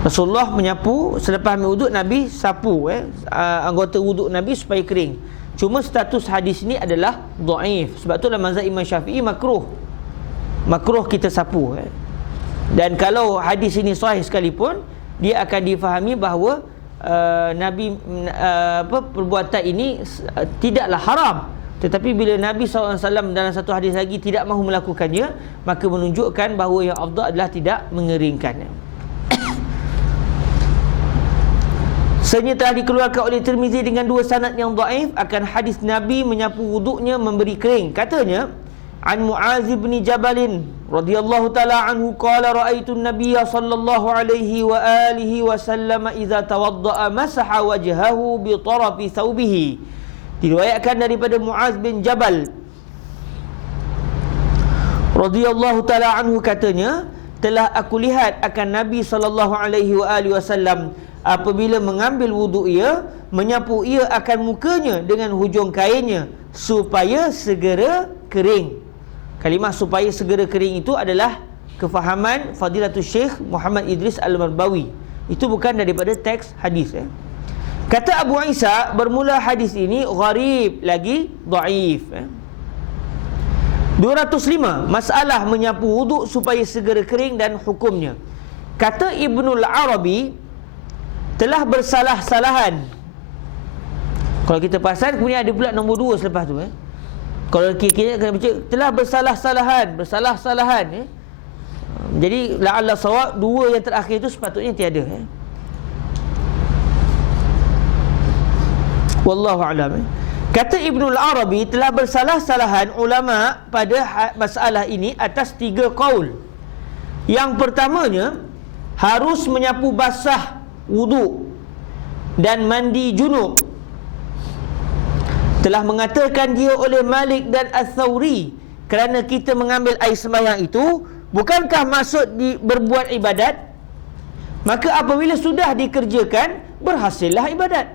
Rasulullah menyapu selepas ambil wuduk, Nabi sapu anggota wuduk Nabi supaya kering. Cuma status hadis ni adalah dhaif. Sebab tu dalam mazhab Imam Syafi'i makruh kita sapu. Dan kalau hadis ini sahih sekalipun, dia akan difahami bahawa Nabi perbuatan ini tidaklah haram. Tetapi bila Nabi SAW dalam satu hadis lagi tidak mahu melakukannya, maka menunjukkan bahawa yang afdal adalah tidak mengeringkannya. Sebenarnya telah dikeluarkan oleh Tirmizi dengan dua sanad yang dhaif akan hadis Nabi menyapu wuduknya memberi kering. Katanya, an Mu'adz bin Jabal radhiyallahu taala anhu qala ra'aitu an-nabiy sallallahu alaihi wa alihi wasallam idza tawadda'a masaha wajhahu bi tarafi thawbihi. Diriwayatkan daripada Mu'adz bin Jabal radhiyallahu taala anhu, katanya, telah aku lihat akan Nabi sallallahu alaihi wa alihi wasallam apabila mengambil wuduk ia, menyapu ia akan mukanya dengan hujung kainnya supaya segera kering. Kalimah supaya segera kering itu adalah kefahaman Fadilatul Syekh Muhammad Idris Al-Marbawi. Itu bukan daripada teks hadis. Kata Abu Isa, bermula hadis ini gharib lagi dhaif. 205, masalah menyapu wuduk supaya segera kering dan hukumnya. Kata Ibnul Arabi, telah bersalah-salahan. Kalau kita perasan, kemudian ada pula nombor 2 selepas tu. Kalau kita kena baca telah bersalah-salahan. Jadi la'alla sawab, 2 yang terakhir itu sepatutnya tiada. Wallahu a'lam. Kata Ibnul Arabi, telah bersalah-salahan ulama pada masalah ini atas 3 qaul. Yang pertamanya, harus menyapu basah wuduk dan mandi junub. Telah mengatakan dia oleh Malik dan Ats-Tsauri, kerana kita mengambil air sembahyang itu bukankah maksud berbuat ibadat? Maka apabila sudah dikerjakan, berhasillah ibadat.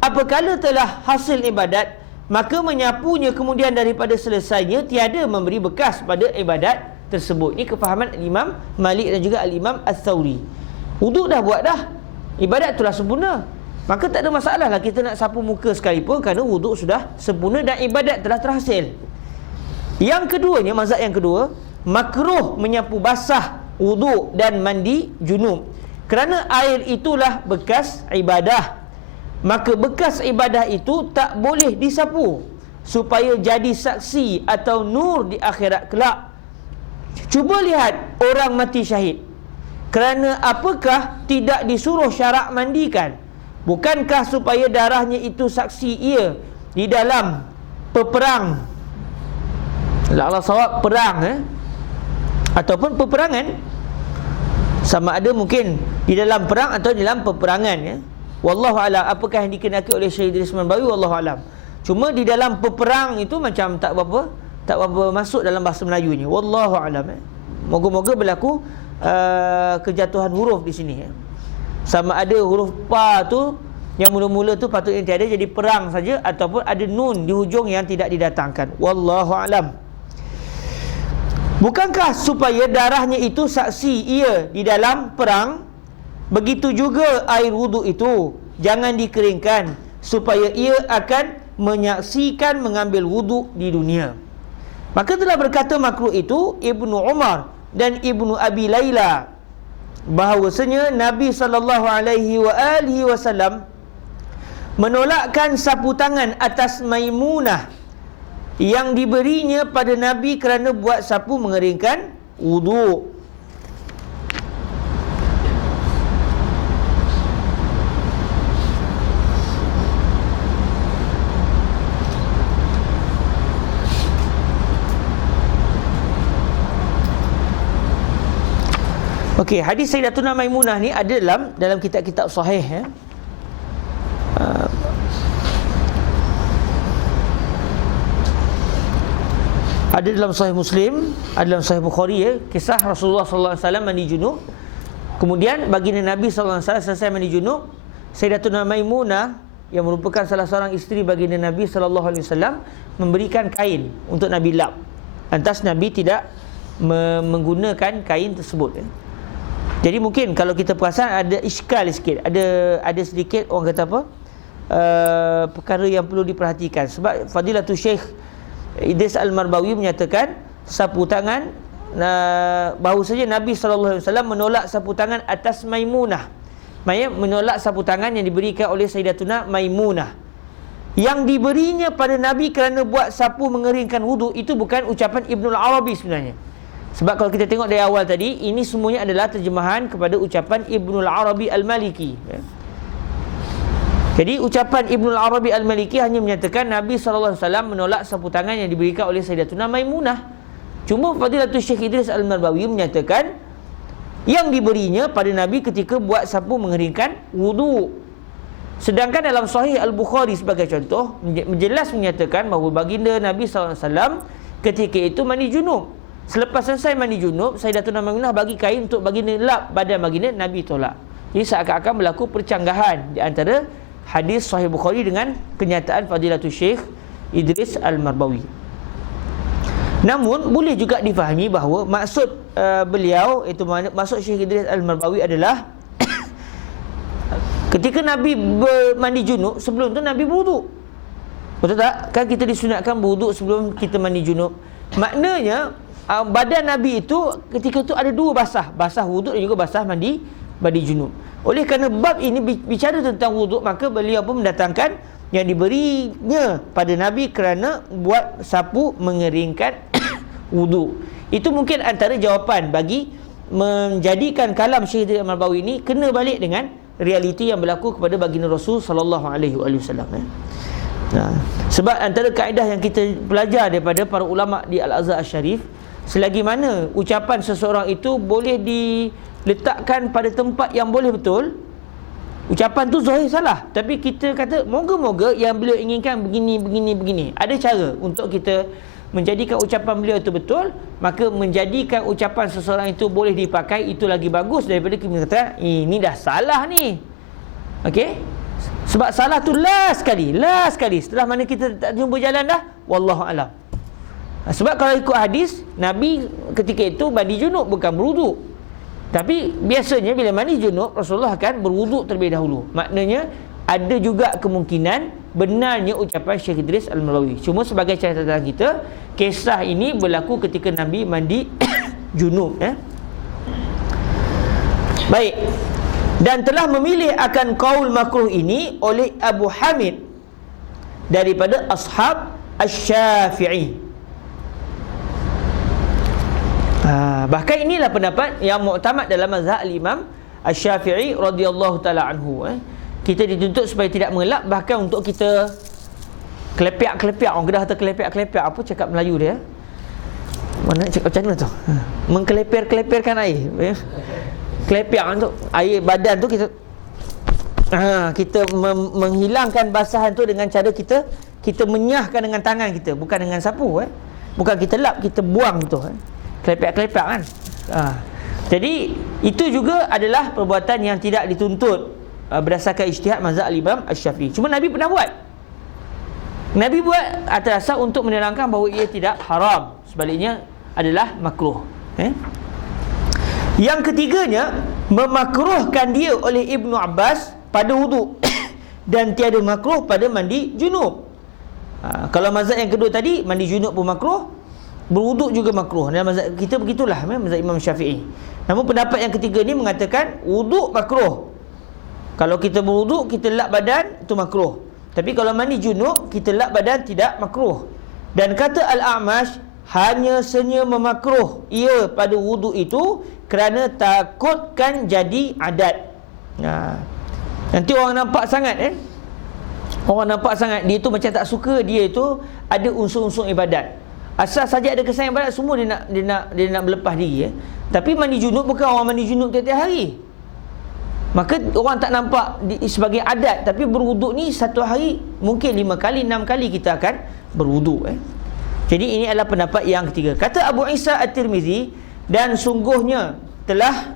Apabila telah hasil ibadat, maka menyapunya kemudian daripada selesainya tiada memberi bekas pada ibadat tersebut. Ini kefahaman Imam Malik dan juga Al-Imam Ats-Tsauri. Wuduk dah buat dah, ibadat telah sempurna, maka tak ada masalah lah kita nak sapu muka sekalipun, kerana wuduk sudah sempurna dan ibadat telah terhasil. Yang keduanya, mazhab yang kedua, makruh menyapu basah wuduk dan mandi junub, kerana air itulah bekas ibadah. Maka bekas ibadah itu tak boleh disapu supaya jadi saksi atau nur di akhirat kelak. Cuba lihat orang mati syahid, kerana apakah tidak disuruh syarak mandikan? Bukankah supaya darahnya itu saksi ia di dalam peperang, Allah sawab, perang ataupun peperangan, sama ada mungkin di dalam perang atau di dalam peperangan. Wallahu alam, apakah yang dikenaki oleh Syekh Idris Marbawi, wallahu alam. Cuma di dalam peperang itu macam tak berapa masuk dalam bahasa Melayunya. Wallahu alam. Moga-moga berlaku kejatuhan huruf di sini. Sama ada huruf pa tu yang mula-mula tu patutnya tiada, jadi perang saja, ataupun ada nun di hujung yang tidak didatangkan. Wallahu alam. Bukankah supaya darahnya itu saksi ia di dalam perang? Begitu juga air wuduk itu jangan dikeringkan, supaya ia akan menyaksikan mengambil wuduk di dunia. Maka telah berkata makruh itu Ibnu Umar dan Ibnu Abi Layla, bahawasanya Nabi SAW menolakkan sapu tangan atas Maimunah yang diberinya pada Nabi kerana buat sapu mengeringkan wuduk. Okey, hadis Sayyidatuna Maimunah ni ada dalam kitab-kitab sahih. Ada dalam Sahih Muslim, ada dalam Sahih Bukhari, kisah Rasulullah sallallahu alaihi wasallam mandi junub. Kemudian baginda Nabi sallallahu alaihi wasallam selesai mandi junub, Sayyidatuna Maimunah yang merupakan salah seorang isteri baginda Nabi sallallahu alaihi wasallam memberikan kain untuk Nabi lap. Lantas Nabi tidak menggunakan kain tersebut. Jadi mungkin kalau kita perasan ada iskal sikit, ada sedikit orang kata apa, perkara yang perlu diperhatikan. Sebab Fadilatul Syekh Idris Al-Marbawi menyatakan sapu tangan, bahawasanya Nabi SAW menolak sapu tangan atas Maimunah. Maksudnya menolak sapu tangan yang diberikan oleh Sayyidatuna Maimunah, yang diberinya pada Nabi kerana buat sapu mengeringkan wuduk. Itu bukan ucapan Ibnul Arabi sebenarnya. Sebab kalau kita tengok dari awal tadi, ini semuanya adalah terjemahan kepada ucapan Ibnul Arabi Al-Maliki. Jadi ucapan Ibnul Arabi Al-Maliki hanya menyatakan Nabi SAW menolak sapu tangan yang diberikan oleh Sayyidatuna Maimunah. Cuma Fadilatul Syekh Idris Al-Marbawi menyatakan yang diberinya pada Nabi ketika buat sapu mengeringkan wudu. Sedangkan dalam Sahih Al-Bukhari sebagai contoh jelas menyatakan bahawa baginda Nabi SAW ketika itu mandi junub. Selepas selesai mandi junub, Sayyidatuna Maimunah bagi kain untuk baginda lap badan baginda, Nabi tolak. Jadi seakan-akan berlaku percanggahan di antara hadis Sahih Bukhari dengan kenyataan Fadilatul Syekh Idris Al-Marbawi. Namun boleh juga difahami bahawa maksud beliau, itu maksud Syekh Idris Al-Marbawi adalah ketika Nabi mandi junub, sebelum tu Nabi berwuduk. Betul tak? Kan kita disunatkan berwuduk sebelum kita mandi junub. Maknanya badan Nabi itu ketika itu ada dua basah, basah wuduk dan juga basah mandi junub. Oleh kerana bab ini bicara tentang wuduk, maka beliau pun mendatangkan yang diberinya pada Nabi kerana buat sapu mengeringkan wuduk. Itu mungkin antara jawapan bagi menjadikan kalam Syekh Idris Al-Marbawi ini kena balik dengan realiti yang berlaku kepada baginda Rasul sallallahu alaihi wasallam. Sebab antara kaedah yang kita belajar daripada para ulama di Al-Azhar Asy-Syarif, selagi mana ucapan seseorang itu boleh diletakkan pada tempat yang boleh betul, ucapan tu zahir salah, tapi kita kata moga-moga yang beliau inginkan begini. Ada cara untuk kita menjadikan ucapan beliau itu betul, maka menjadikan ucapan seseorang itu boleh dipakai, itu lagi bagus daripada kita kata ini dah salah ni. Okey? Sebab salah tu last sekali. Setelah mana kita tak jumpa jalan dah, wallahu alam. Sebab kalau ikut hadis, Nabi ketika itu mandi junub bukan berwuduk. Tapi biasanya bila mandi junub, Rasulullah akan berwuduk terlebih dahulu. Maknanya ada juga kemungkinan benarnya ucapan Syekh Idris Al-Marbawi. Cuma sebagai catatan kita, kisah ini berlaku ketika Nabi mandi junub. Baik. Dan telah memilih akan qaul makruh ini oleh Abu Hamid daripada ashab Asy-Syafi'i. Bahkan inilah pendapat yang muktamad dalam mazhab Imam Asy-Syafi'i radhiyallahu taala anhu. Kita dituntut supaya tidak mengelak, bahkan untuk kita kelepiak. Orang Kedah kata kelepiak. Apa cakap Melayu dia? Mana cakap macam mana tu? Mengkelepir-kelepirkan air. Kelepiak tu air badan tu kita menghilangkan basahan tu dengan cara kita menyahkan dengan tangan kita, bukan dengan sapu. Bukan kita lap, kita buang tu. Kelepiak kan. Jadi itu juga adalah perbuatan yang tidak dituntut berdasarkan ijtihad mazhab Imam Asy-Syafi'i. Cuma Nabi pernah buat. Nabi buat atas dasar untuk menerangkan bahawa ia tidak haram, sebaliknya adalah makruh. Yang ketiganya, memakruhkan dia oleh Ibnu Abbas pada wuduk dan tiada makruh pada mandi junub. Kalau mazhab yang kedua tadi, mandi junub pun makruh, berwuduk juga makruh. Dan mazhab kita begitulah, mazhab Imam Syafi'i. Namun pendapat yang ketiga ni mengatakan wuduk makruh. Kalau kita berwuduk, kita lap badan, itu makruh. Tapi kalau mandi junub, kita lap badan, tidak makruh. Dan kata Al-A'mash, hanya senya memakruh ia pada wuduk itu kerana takutkan jadi adat. Nanti orang nampak sangat orang nampak sangat dia tu macam tak suka, dia itu ada unsur-unsur ibadat. Asal saja ada kesan ibadat, semua dia nak berlepas diri. Tapi mandi junub bukan orang mandi junub tiap-tiap hari. Maka orang tak nampak sebagai adat, tapi berwuduk ni satu hari mungkin 5 kali 6 kali kita akan berwuduk. Jadi ini adalah pendapat yang ketiga. Kata Abu Isa At-Tirmizi, dan sungguhnya telah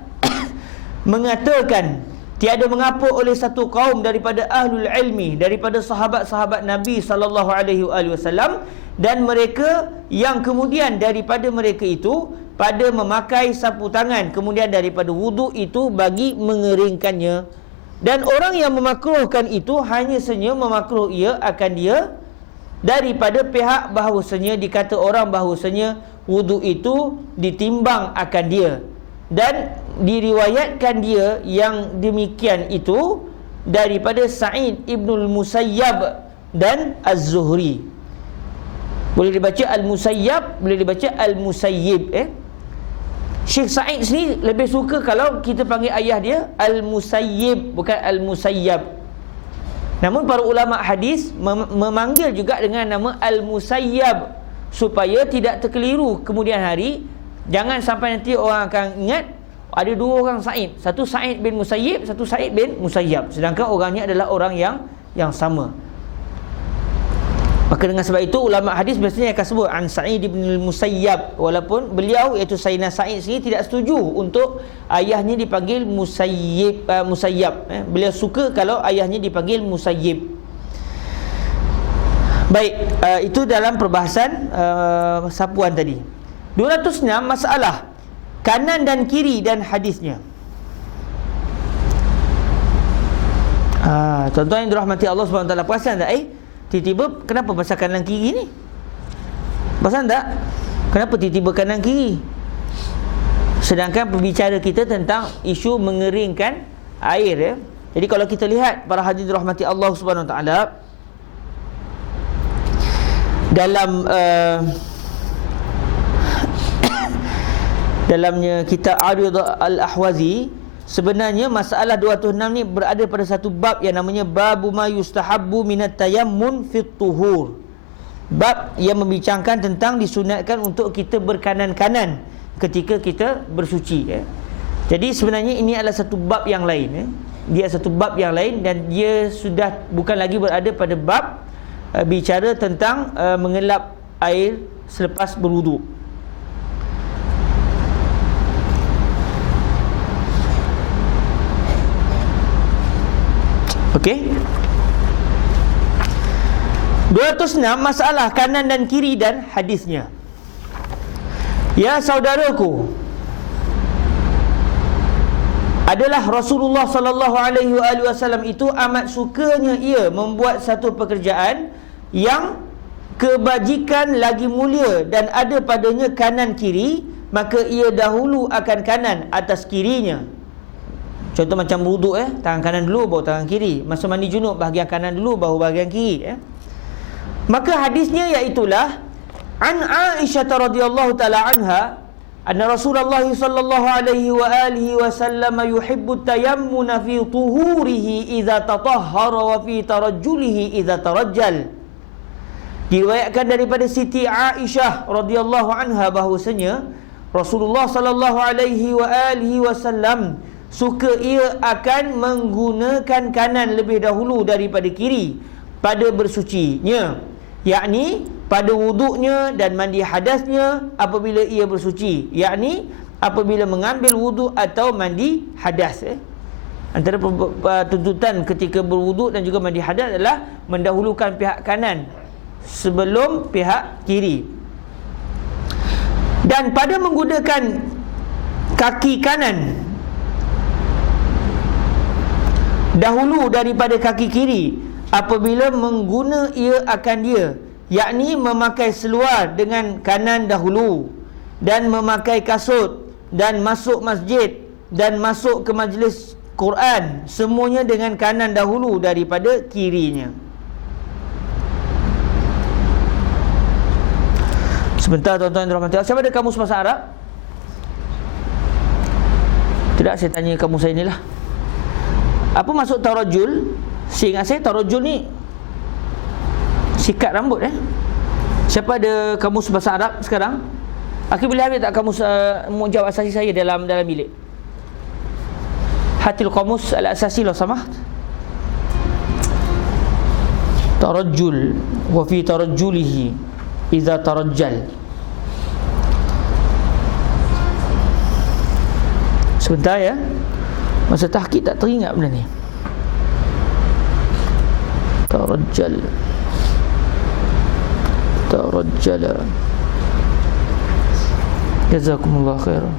mengatakan tiada mengapa oleh satu kaum daripada ahlul ilmi, daripada sahabat-sahabat Nabi sallallahu alaihi wasallam, dan mereka yang kemudian daripada mereka itu pada memakai sapu tangan kemudian daripada wuduk itu bagi mengeringkannya. Dan orang yang memakruhkan itu hanya saja memakruh ia akan dia daripada pihak bahawasanya dikata orang bahawasanya wuduk itu ditimbang akan dia, dan diriwayatkan dia yang demikian itu daripada Sa'id Ibnul Musayyab dan Az-Zuhri. Boleh dibaca Al-Musayyab, boleh dibaca Al-Musayyib. Syekh Sa'id sini lebih suka kalau kita panggil ayah dia Al-Musayyib, bukan Al-Musayyab. Namun para ulama hadis memanggil juga dengan nama Al-Musayyab. supaya tidak terkeliru kemudian hari. Jangan sampai nanti orang akan ingat ada dua orang Sa'id, satu Sa'id bin Musayyib, satu Sa'id bin Musayyab, sedangkan orangnya adalah orang yang sama. Maka dengan sebab itu ulama hadis biasanya akan sebut an Sa'id bin Musayyab, walaupun beliau iaitu Sayyidina Sa'id sendiri tidak setuju untuk ayahnya dipanggil Musayyab. Beliau suka kalau ayahnya dipanggil Musayyib. Baik, itu dalam perbahasan sapuan tadi. 206 masalah kanan dan kiri dan hadisnya. Tuan-tuan yang dirahmati Allah SWT, perasan tak? Tiba-tiba kenapa pasal kanan kiri ni? Perasan tak? Kenapa tiba-tiba kanan kiri? Sedangkan pembicara kita tentang isu mengeringkan air, ya. Jadi kalau kita lihat para hadirin dirahmati Allah SWT, dalam dalamnya kitab Arid Al-Ahwazi, sebenarnya masalah 206 ni berada pada satu bab yang namanya babu ma yustahabbu minat tayammun fit tuhur. Bab yang membincangkan tentang disunatkan untuk kita berkanan-kanan ketika kita bersuci, ya. Jadi sebenarnya ini adalah satu bab yang lain, ya. Dia satu bab yang lain dan dia sudah bukan lagi berada pada bab bicara tentang mengelap air selepas berwuduk. Okey. 206 masalah kanan dan kiri dan hadisnya. Ya saudaraku, adalah Rasulullah sallallahu alaihi wasallam itu amat sukanya ia membuat satu pekerjaan yang kebajikan lagi mulia dan ada padanya kanan kiri, maka ia dahulu akan kanan atas kirinya. Contoh macam wuduk, tangan kanan dulu baru tangan kiri. Masa mandi junub, bahagian kanan dulu baru bahagian kiri, Maka hadisnya iaitulah an Aisyah radhiyallahu taala anha anna Rasulullah sallallahu alaihi wa alihi wasallam yuhibbu tayammuna fi tuhurihi idza tatahhara wa fi tarajjulihi idza tarajjal. Diriwayatkan daripada Siti Aisyah radhiyallahu anha bahwasanya Rasulullah sallallahu alaihi wa alihi wasallam suka ia akan menggunakan kanan lebih dahulu daripada kiri pada bersucinya, yakni pada wuduknya dan mandi hadasnya apabila ia bersuci, yakni apabila mengambil wuduk atau mandi hadas. Antara tuntutan ketika berwuduk dan juga mandi hadas adalah mendahulukan pihak kanan sebelum pihak kiri. Dan pada menggunakan kaki kanan dahulu daripada kaki kiri apabila mengguna ia akan dia, yakni memakai seluar dengan kanan dahulu dan memakai kasut dan masuk masjid dan masuk ke majlis Quran, semuanya dengan kanan dahulu daripada kirinya. Sebentar tuan-tuan dan puan-puan, siapa ada kamus bahasa Arab? Tidak, saya tanya kamus saya inilah. Apa maksud tarajul? Seingat saya tarajul ni sikat rambut, Siapa ada kamus bahasa Arab sekarang? Akhir boleh ambil tak kamus Mu'jam Asasi saya dalam bilik? Hatil Qamus Al-Asasi lah sama. Tarajul wa fi tarajjulihi idza tarajjal. Sebentar, ya. Masa tahqiq tak teringat benda ni. Tarajjal, tarajjala. Jazakumullah khairan.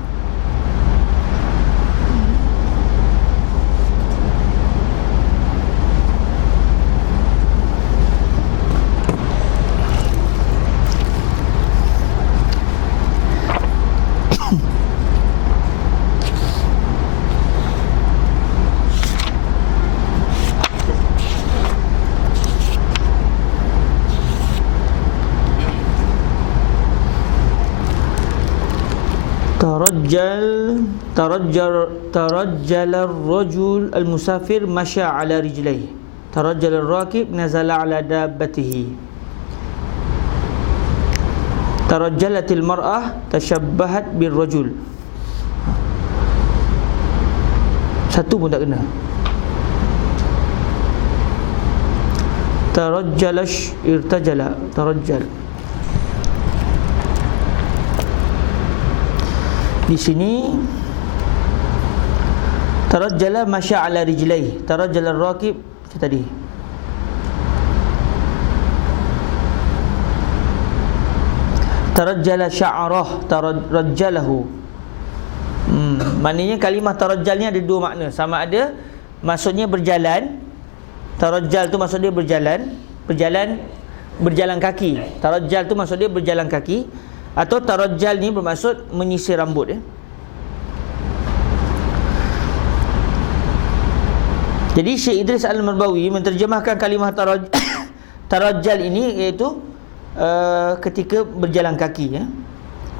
Tarajjal ar-rajul al-musafir masya ala rijlaihi. Tarajjal ar-rakib nazala ala dabbatihi. Tarajjalatil mar'ah tashabbahat birrajul. Satu pun tak kena. Tarajjalash irtajala, tarajjal. Di sini tarajjala masya ala rijlai, tarajjala ar-raqib tadi. Tarajjala sya'arah, tarajjalahu. Maknanya kalimah tarajjal ni ada dua makna. Sama ada maksudnya berjalan. Tarajjal tu maksud dia berjalan, berjalan kaki. Tarajjal tu maksud dia berjalan kaki, atau tarajjal ni bermaksud menyisir rambut ya. Jadi Syekh Idris Al-Marbawi menterjemahkan kalimah tarajjal ini iaitu ketika berjalan kaki ya.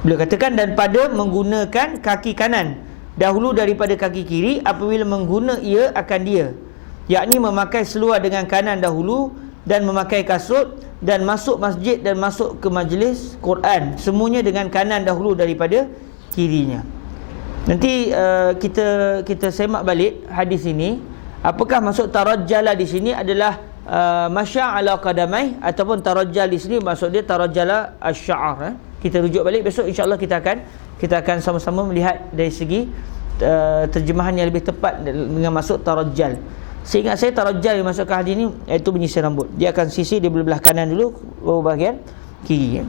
Beliau katakan, dan pada menggunakan kaki kanan dahulu daripada kaki kiri apabila mengguna ia akan dia, yakni memakai seluar dengan kanan dahulu dan memakai kasut dan masuk masjid dan masuk ke majlis Quran semuanya dengan kanan dahulu daripada kirinya. Nanti kita semak balik hadis ini. Apakah maksud tarajjala di sini adalah masya ala qadamai, ataupun tarajjal di sini maksud dia tarajjala asy-sya'ar. Kita rujuk balik besok, insya-Allah kita akan sama-sama melihat dari segi terjemahan yang lebih tepat dengan maksud tarajjal. Seingat saya tarajjal yang masukkan hadis ini iaitu menyisir rambut. Dia akan sisir di belah kanan dulu, baru bahagian kiri ya.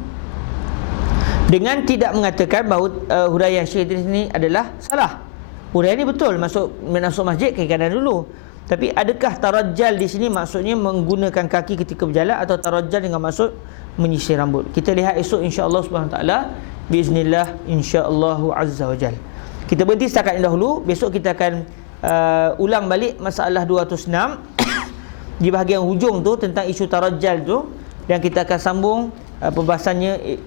Dengan tidak mengatakan bahawa huraian Syekh Idris ini adalah salah. Huraian ini betul, masuk masjid kaki kanan dulu. Tapi adakah tarajjal di sini maksudnya menggunakan kaki ketika berjalan, atau tarajjal dengan maksud menyisir rambut? Kita lihat esok insya-Allah Subhanahu taala biiznillah, insya-Allah azza wajal. Kita berhenti setakat ini dahulu. Besok kita akan ulang balik masalah 206 di bahagian hujung tu tentang isu tarajjal tu, dan kita akan sambung pembahasannya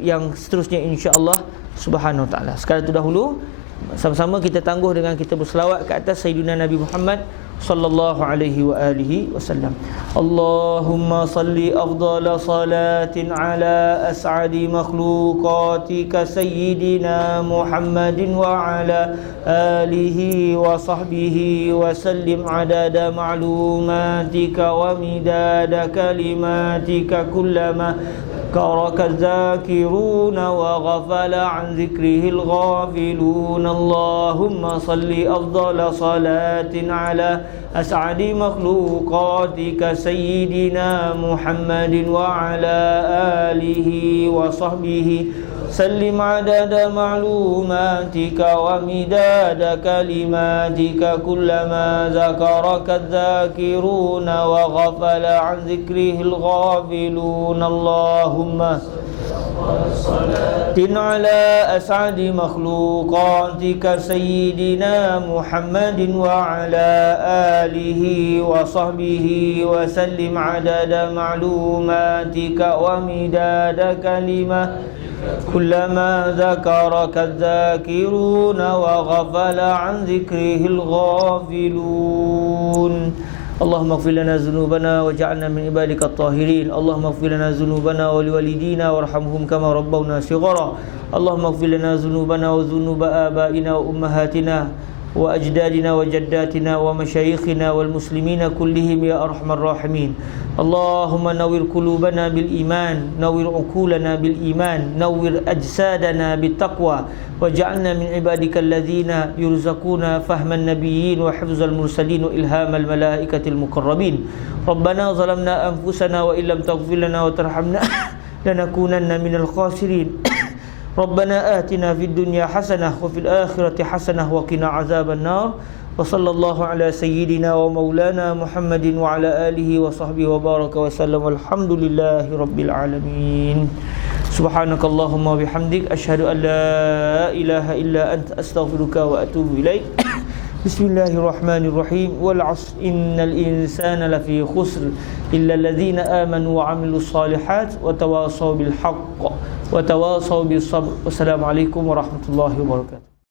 yang seterusnya insya-Allah Subhanahu taala. Sekarang tu dahulu sama-sama kita tangguh dengan kita berselawat ke atas Sayyidina Nabi Muhammad sallallahu alaihi wa alihi wasallam. Allahumma salli afdala salatin ala as'adi makhluqatika Sayyidina Muhammadin wa ala alihi wa sahbihi wa sallim adada ma'lumatika wa midada kalimatika kullama ذكرك الذاكرون وغفل عن ذكره الغافلون اللهم صل أفضل صلاة على أسعد مخلوقاتك سيدنا محمد وعلى آله وصحبه سلم عدد معلوماتك ومداد كلماتك كلما ذكرك الذاكرون وغفل عن ذكره الغافلون اللهم على أسعد مخلوقاتك سيدنا محمد وعلى آله وصحبه وسلم عدد معلوماتك ومداد كلماتك كلما ذكرك الذاكرون وغفل عن ذكره الغافلون اللهم اغفر لنا ذنوبنا واجعلنا من عبادك الطاهرين اللهم اغفر لنا ذنوبنا ولوالدينا وارحمهم كما ربونا صغارا اللهم اغفر لنا ذنوبنا وذنوب آبائنا وأمهاتنا وأجدادنا وجداتنا ومشايخنا والمسلمين كلهم يا أرحم الراحمين اللهم نور قلوبنا بالإيمان نور عقولنا بالإيمان نور أجسادنا بالتقوى وجعلنا من عبادك الذين يرزقون فهم النبيين وحفظ المرسلين وإلهام الملائكة المقربين ربنا ظلمنا أنفسنا وإن لم تغفر لنا وترحمنا لنكونن من الخاسرين ربنا آتنا في الدنيا حسنة وفي الآخرة حسنة وقنا عذاب النار وصلى الله على سيدنا ومولانا محمد وعلى آله وصحبه وبارك وسلم والحمد لله رب العالمين سبحانك اللهم وبحمدك أشهد أن لا إله إلا أنت أستغفرك وأتوب إليك بسم الله الرحمن الرحيم والعصر إن الإنسان لفي خسر إلا الذين آمنوا وعملوا الصالحات وتواصوا بالحق وتواصوا بالصبر والسلام عليكم ورحمة الله وبركاته.